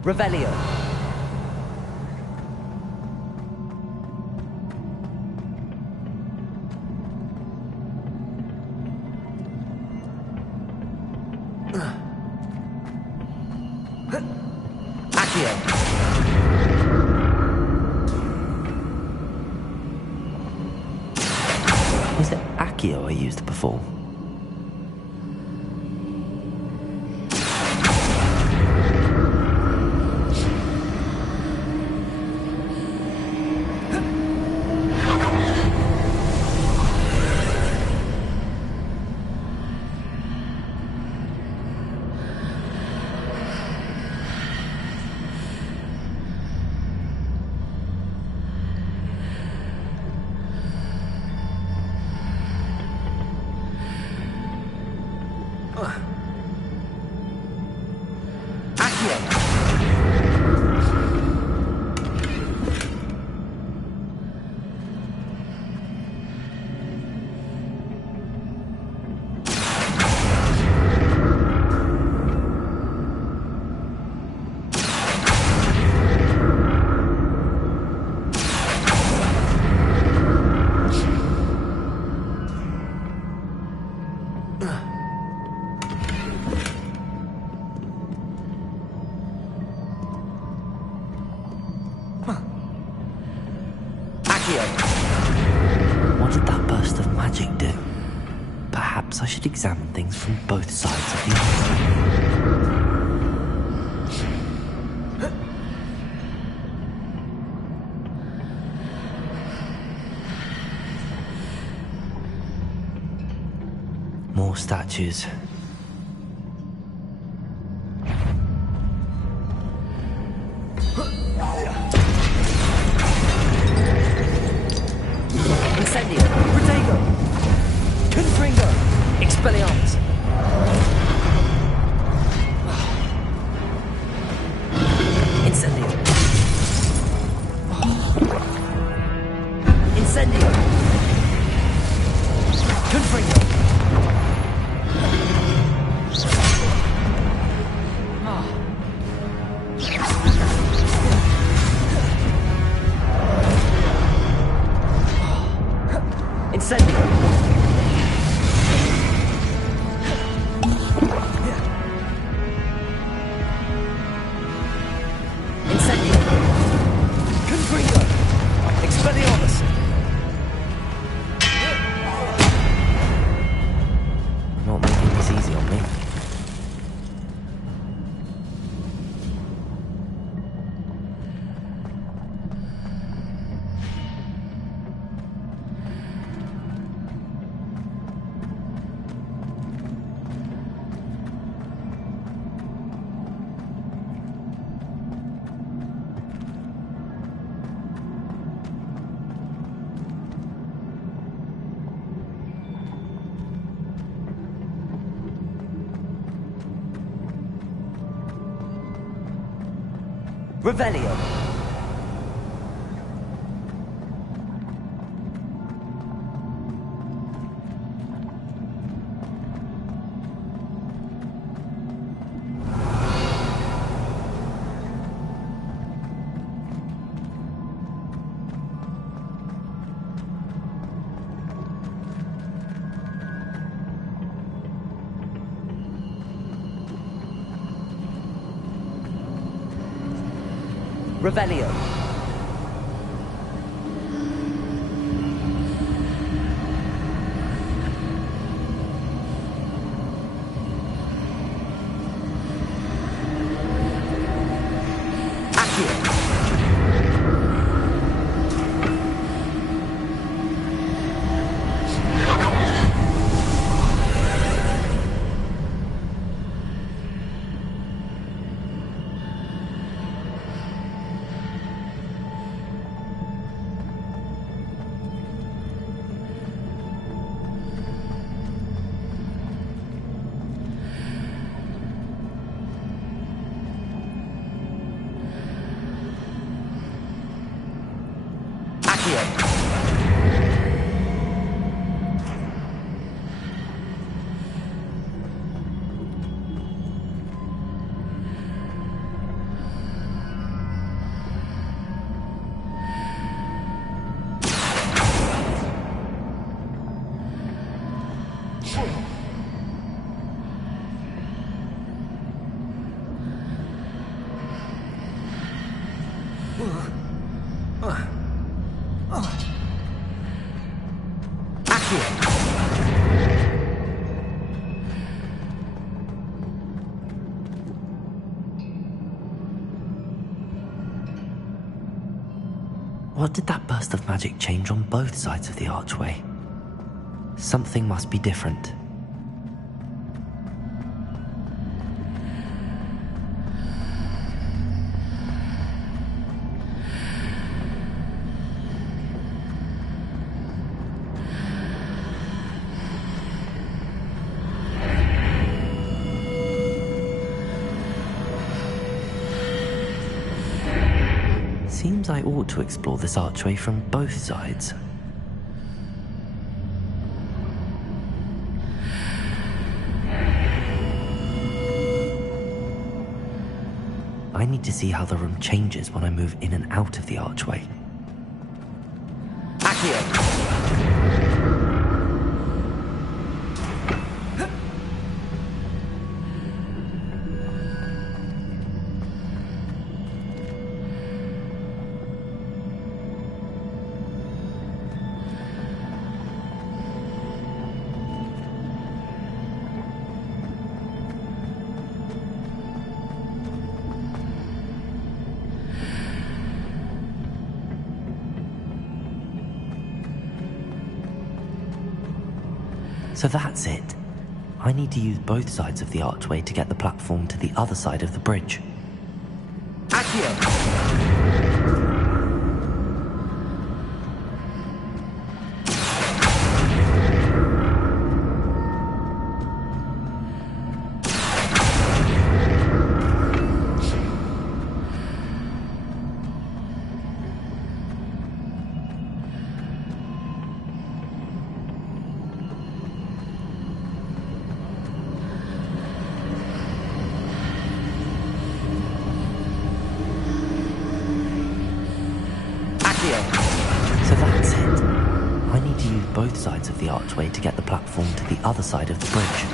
Revelio. Accio. Was it Accio I used before? What did that burst of magic do? Perhaps I should examine things from both sides of the archway. More statues. Incendio, Protego, Confringo, Expelliarmus. Incendio. Incendio. Confringo. Incendio. Incendio. Confringo. Expelliarmus. Not making this easy on me. Revelio. Revelio. What did that burst of magic change on both sides of the archway? Something must be different. seems I ought to explore this archway from both sides. I need to see how the room changes when I move in and out of the archway. Accio! So that's it. I need to use both sides of the archway to get the platform to the other side of the bridge. Accio! So that's it. I need to use both sides of the archway to get the platform to the other side of the bridge.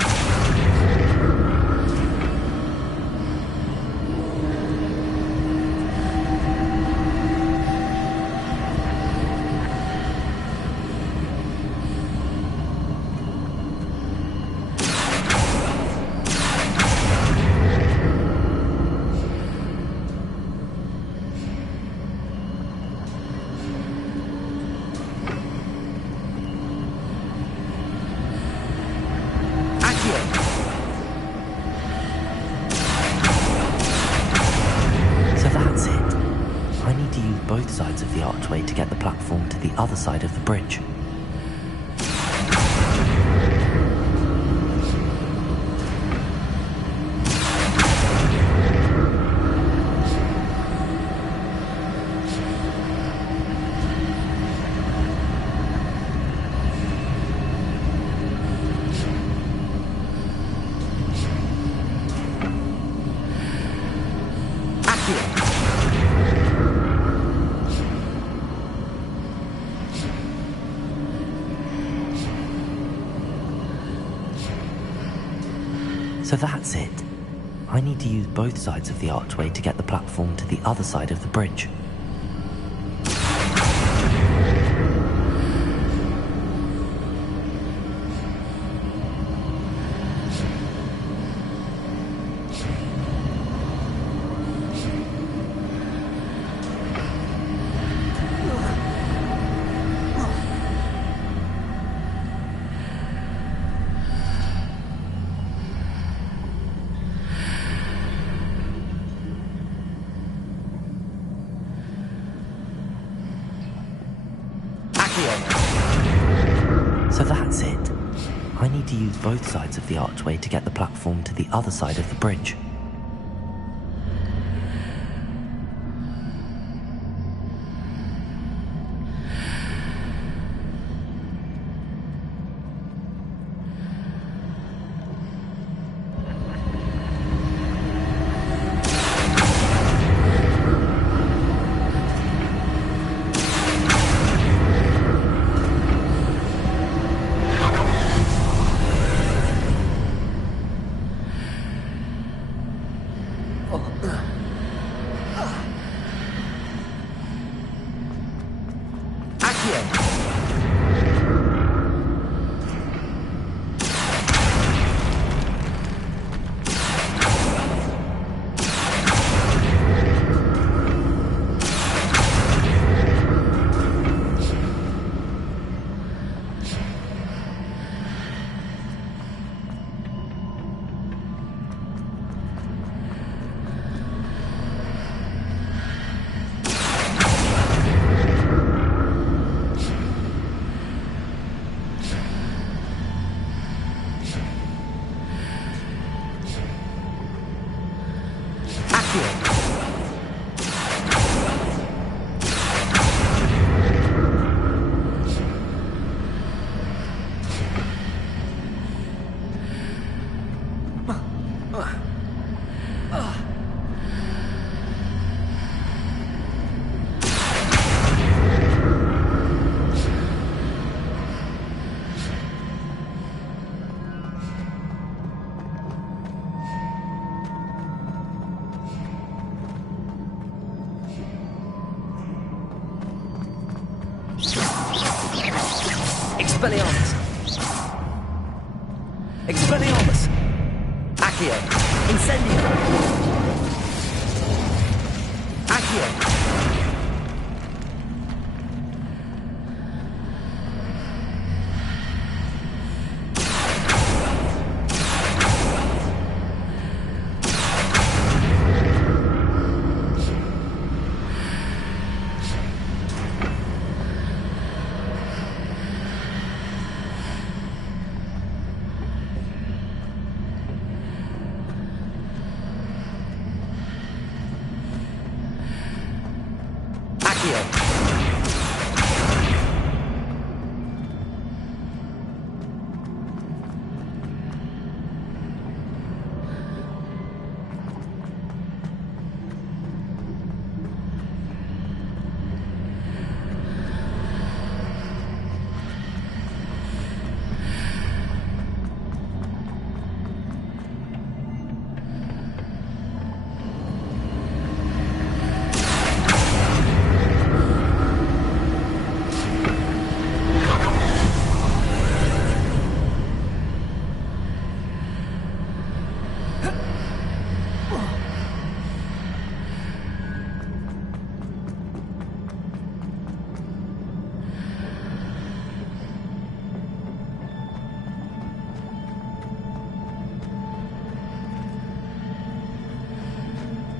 Both sides of the archway to get the platform to the other side of the bridge. So that's it. I need to use both sides of the archway to get the platform to the other side of the bridge. So that's it. I need to use both sides of the archway to get the platform to the other side of the bridge. Expelliarmus! Expelliarmus! Accio! Incendio! Accio!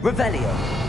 Revelio.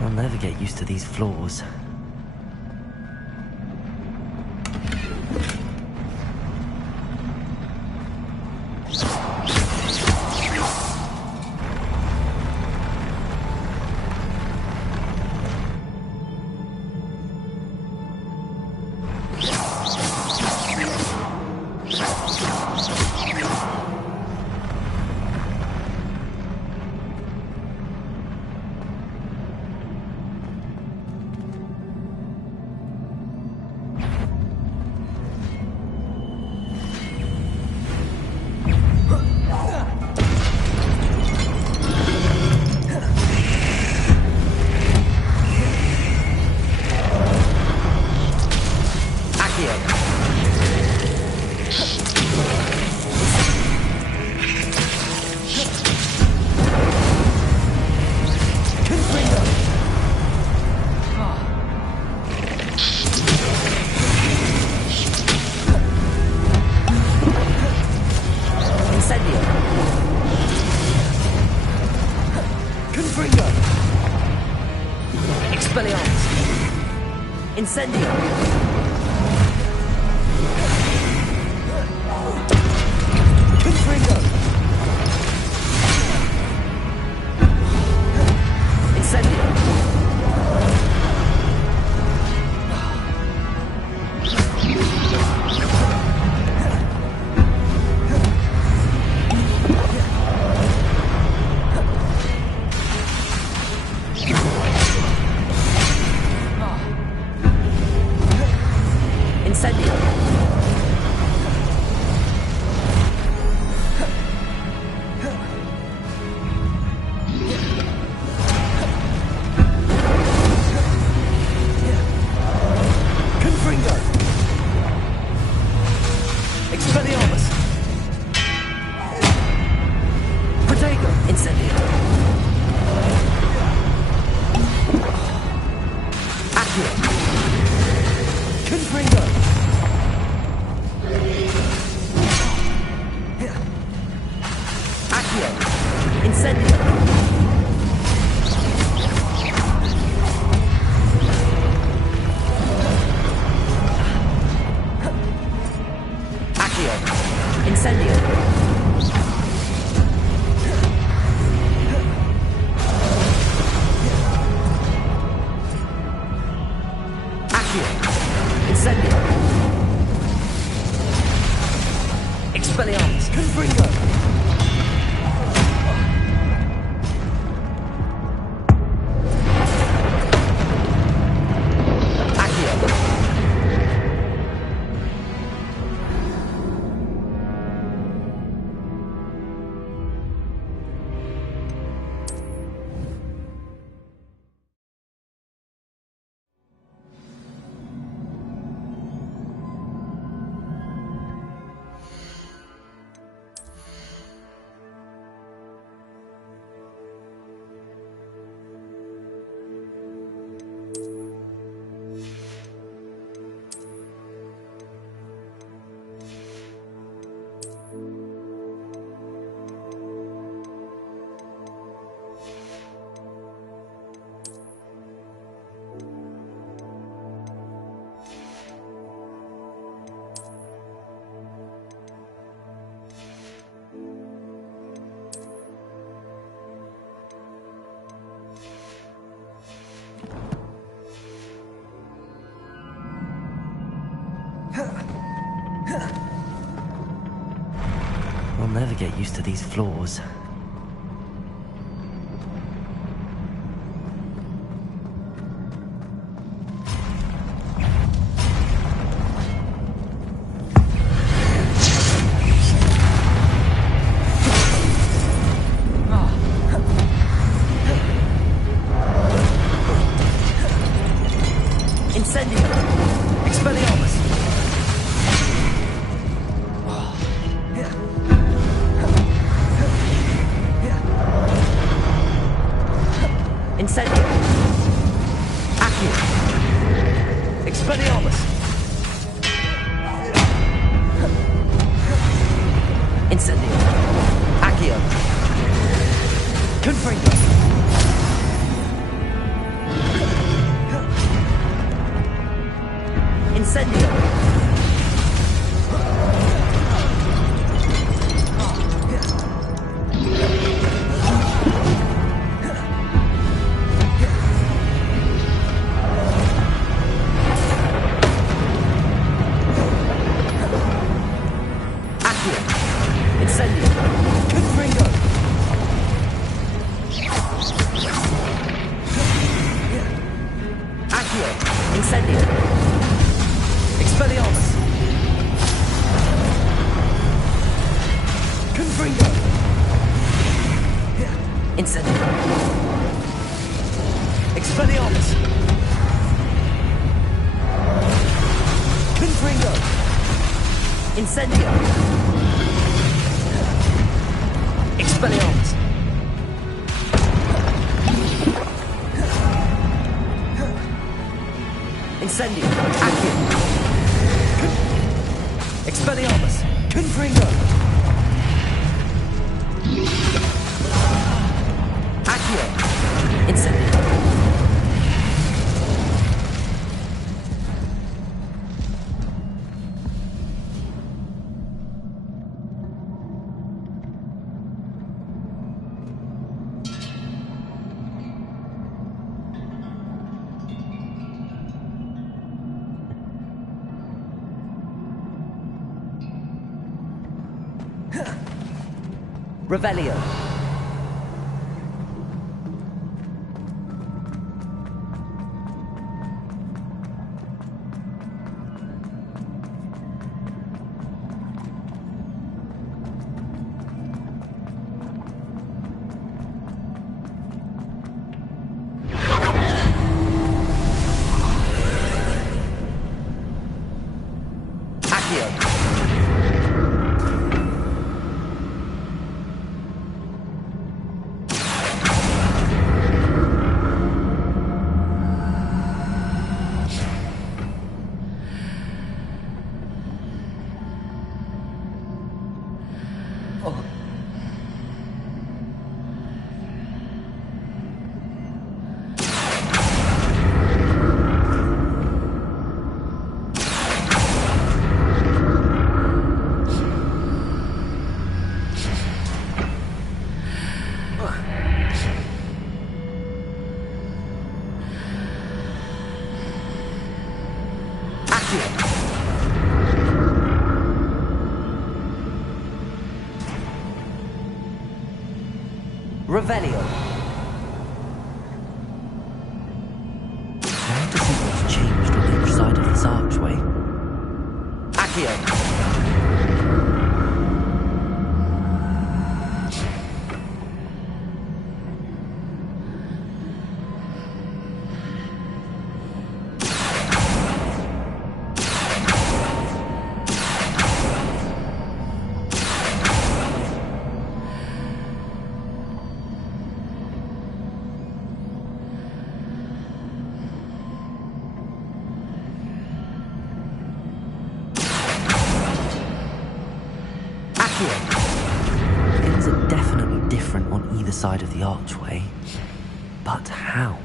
I'll never get used to these floors. Incendio! Confringo! Incendio! I'll never get used to these floors. Revelio. Revelio. I want to see what's changed on each side of this archway. Accio. Things are definitely different on either side of the archway. But how?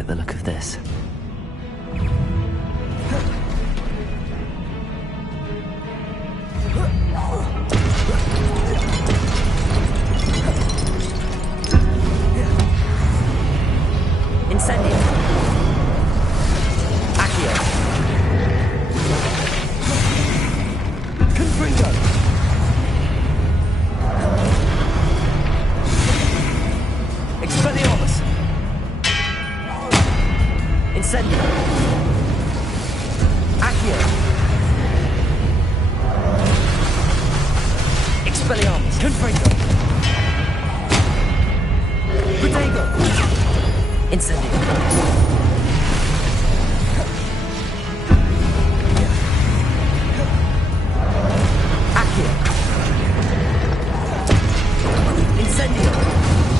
like the look of this. Incendio. Accio. Confringo. Expelliarmus. Incendio. Accio. Expelliarmus. Confringo. Protego. Incendio. Accio. Incendio.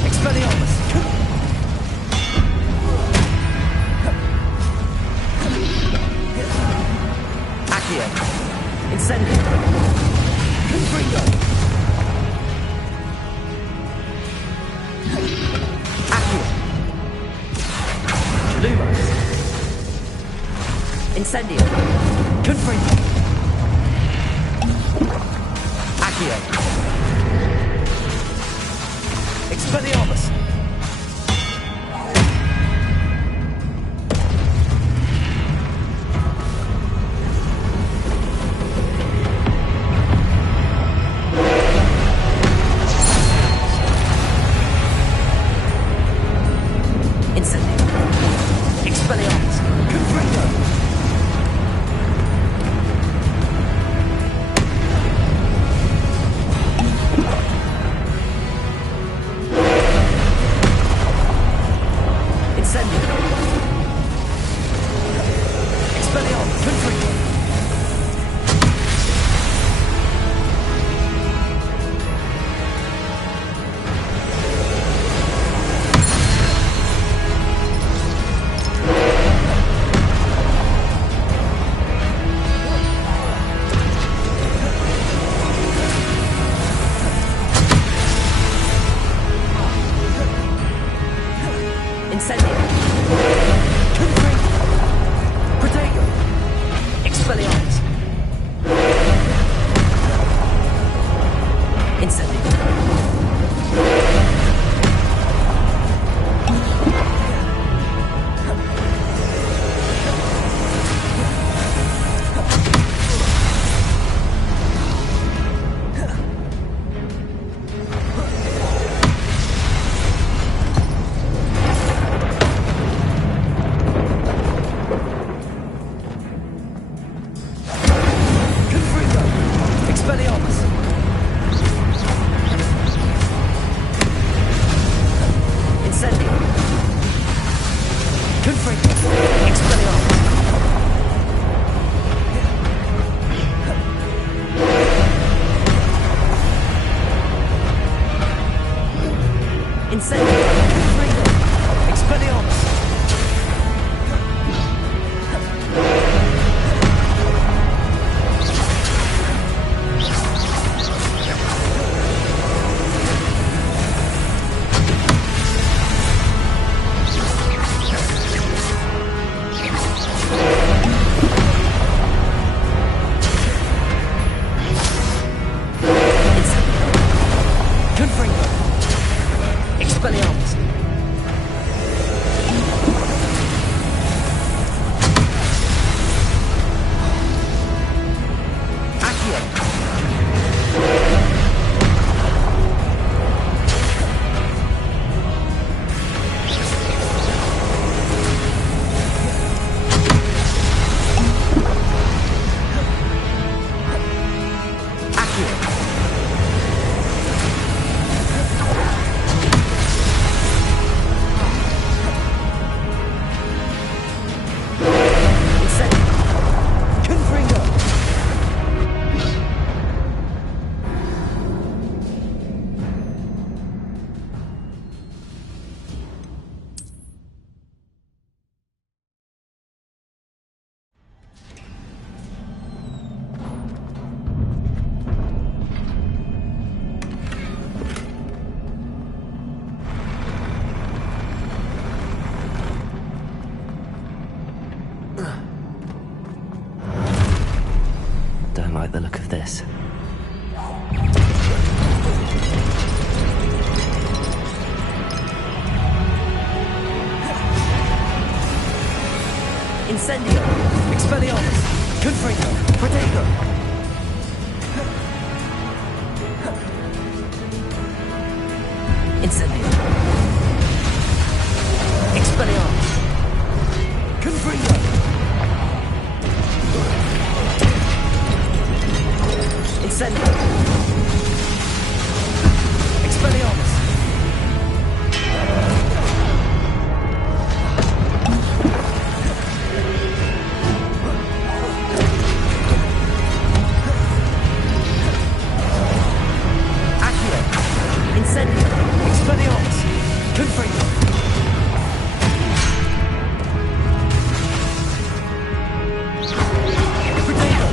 Expelliarmus. Accio. Incendio. Confringo. Accio. Lumos. Incendio. Confringo. Accio. Expelliarmus. Incendio. Expelliarmus. Confringo. Incendio. Expelliarmus. Confringo. Incendio. Confringo. Protego. Expelliarmus. Incendio. Confringo. Expelliarmus. Incendio. Confringo. Expelliarmus. Incendio. Confringo. Expelliarmus. Confringo. Expelliarmus. look of this. Incendio! Expelliarmus! Confringo! Protego! Incendio! Expelliarmus! Confringo! Incendio! Expelliarmus! Incendio! Expelliarmus! Confringo! Protego!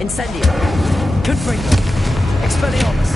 Incendio! Confringo! Incendio! Confringo! Expelliarmus!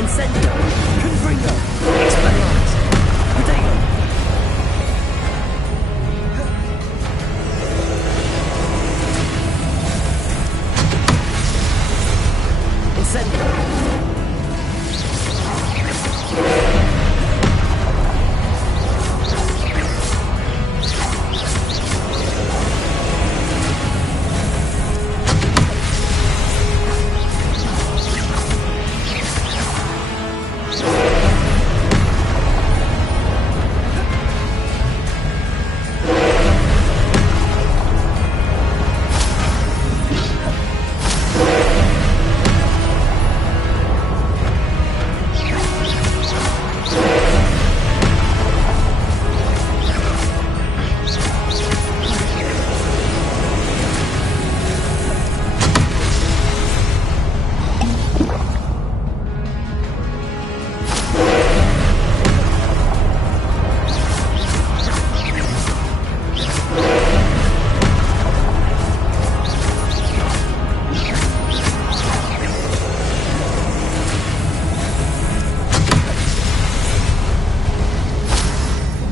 Incendio! Confringo! Expelliarmus! Protego! Incendio!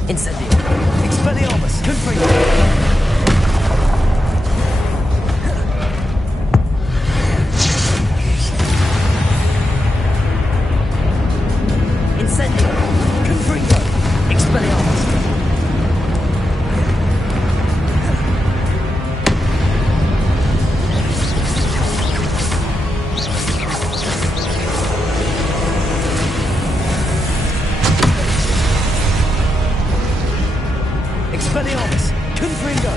Incendio! Expelliarmus! Confringo! Incendio! Confringo! Expelliarmus! Expelliarmus! Confringo!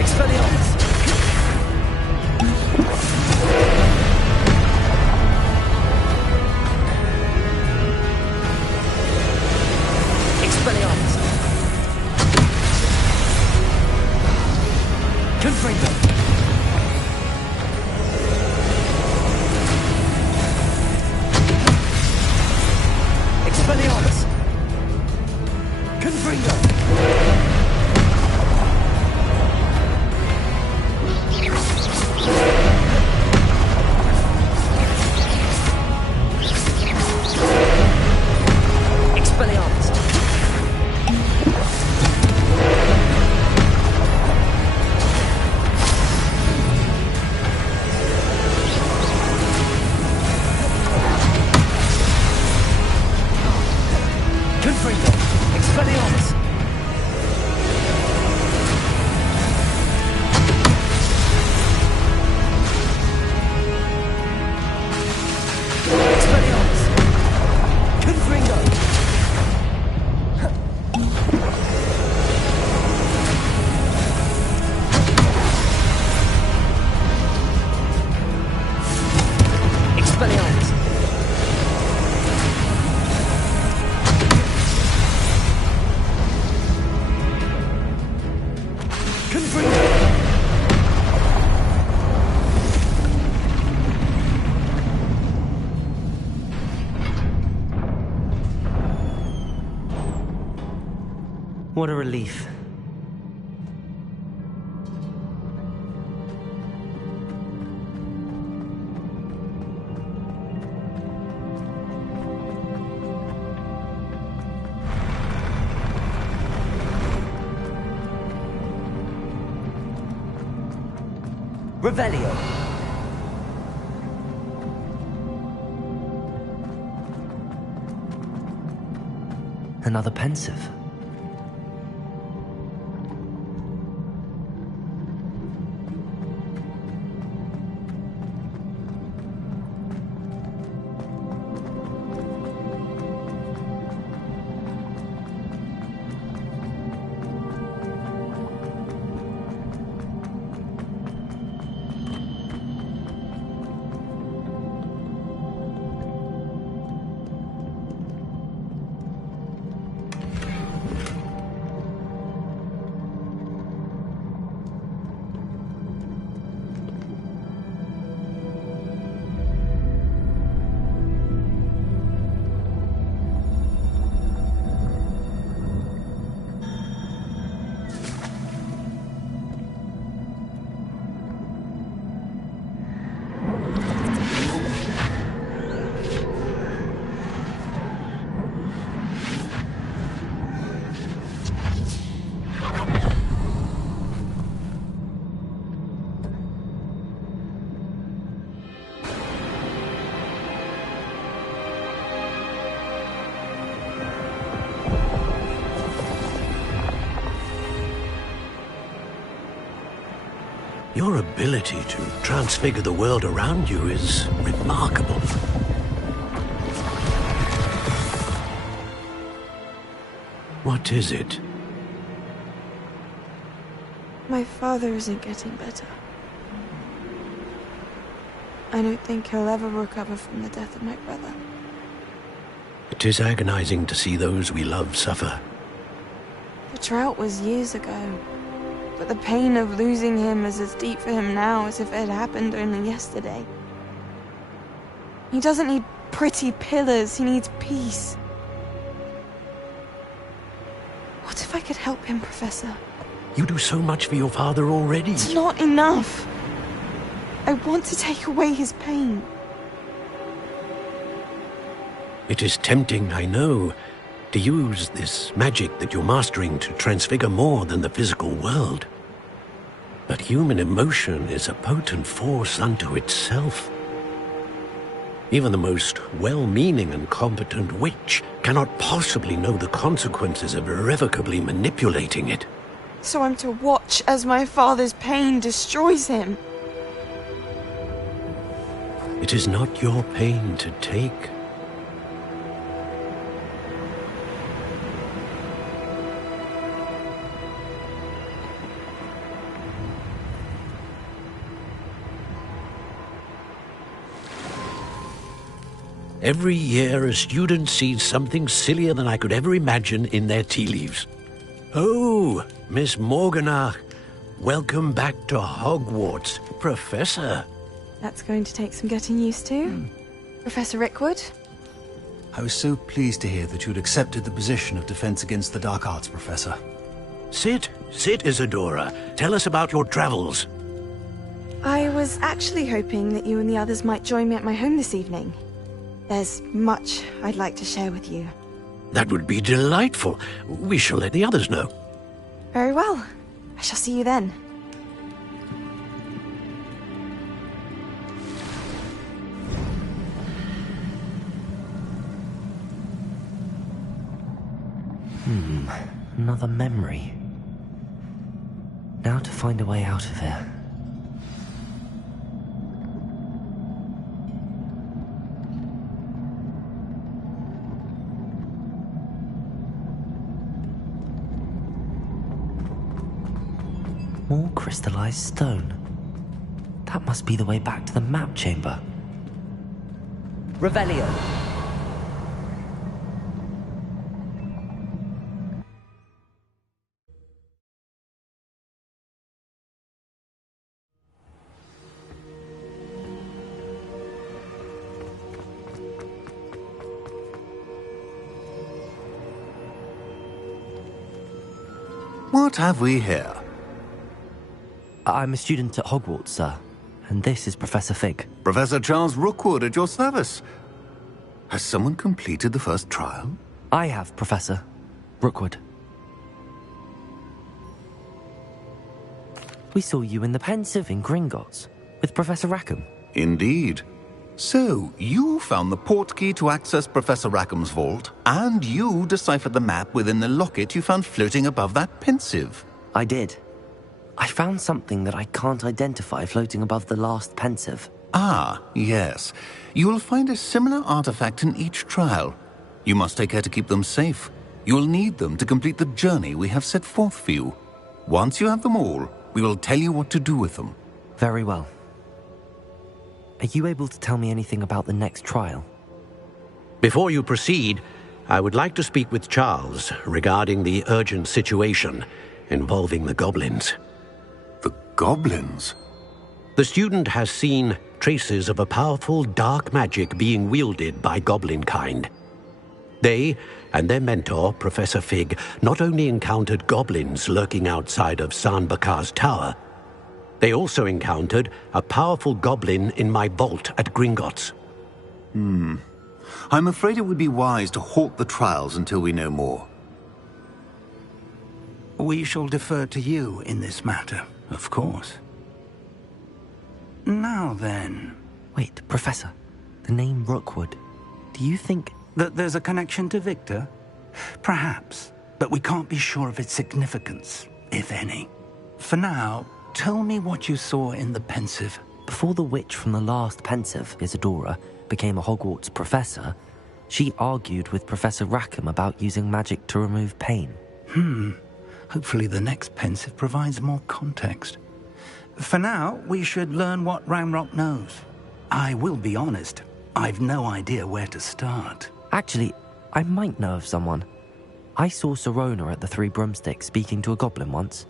Expelliarmus! Expelliarmus! Confringo! Expelliarmus! Confringo! Expelliarmus! Confringo! Expelliarmus! Expelliarmus! Confringo! Expelliarmus! What a relief. Revelio. Another pensive. Your ability to transfigure the world around you is remarkable. What is it? My father isn't getting better. I don't think he'll ever recover from the death of my brother. It is agonizing to see those we love suffer. The drought was years ago, but the pain of losing him is as deep for him now as if it had happened only yesterday. He doesn't need pretty pillars, he needs peace. What if I could help him, Professor? You do so much for your father already. It's not enough. I want to take away his pain. It is tempting, I know, to use this magic that you're mastering to transfigure more than the physical world. But human emotion is a potent force unto itself. Even the most well-meaning and competent witch cannot possibly know the consequences of irrevocably manipulating it. So I'm to watch as my father's pain destroys him. It is not your pain to take. Every year, a student sees something sillier than I could ever imagine in their tea leaves. Oh, Miss Morganach, welcome back to Hogwarts, Professor. That's going to take some getting used to. Professor Rickwood? I was so pleased to hear that you'd accepted the position of Defense Against the Dark Arts, Professor. Sit, Isadora. Tell us about your travels. I was actually hoping that you and the others might join me at my home this evening. There's much I'd like to share with you. That would be delightful. We shall let the others know. Very well. I shall see you then. Another memory. Now to find a way out of here. More crystallized stone. That must be the way back to the map chamber. Revelio. What have we here? I'm a student at Hogwarts, sir. And this is Professor Fig. Professor Charles Rookwood at your service. Has someone completed the first trial? I have, Professor Rookwood. We saw you in the Pensive in Gringotts with Professor Rackham. Indeed. So, you found the portkey to access Professor Rackham's vault, and you deciphered the map within the locket you found floating above that Pensive. I did. I found something that I can't identify floating above the last Pensive. Ah, yes. You will find a similar artifact in each trial. You must take care to keep them safe. You will need them to complete the journey we have set forth for you. Once you have them all, we will tell you what to do with them. Very well. Are you able to tell me anything about the next trial? Before you proceed, I would like to speak with Charles regarding the urgent situation involving the goblins. The goblins? The student has seen traces of a powerful dark magic being wielded by goblin kind. They and their mentor, Professor Fig, not only encountered goblins lurking outside of San Bakar's tower, they also encountered a powerful goblin in my vault at Gringotts. I'm afraid it would be wise to halt the trials until we know more. We shall defer to you in this matter, of course. Now then... Wait, Professor. The name Rookwood. Do you think... that there's a connection to Victor? Perhaps, but we can't be sure of its significance, if any. For now, tell me what you saw in the Pensive. Before the witch from the last Pensive, Isadora, became a Hogwarts professor, she argued with Professor Rackham about using magic to remove pain. Hopefully the next Pensive provides more context. For now, we should learn what Ranrock knows. I will be honest, I've no idea where to start. Actually, I might know of someone. I saw Serona at the Three Broomsticks speaking to a goblin once.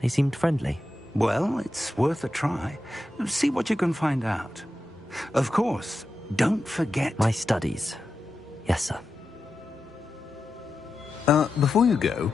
They seemed friendly. Well, it's worth a try. See what you can find out. Of course, don't forget... my studies. Yes, sir. Before you go,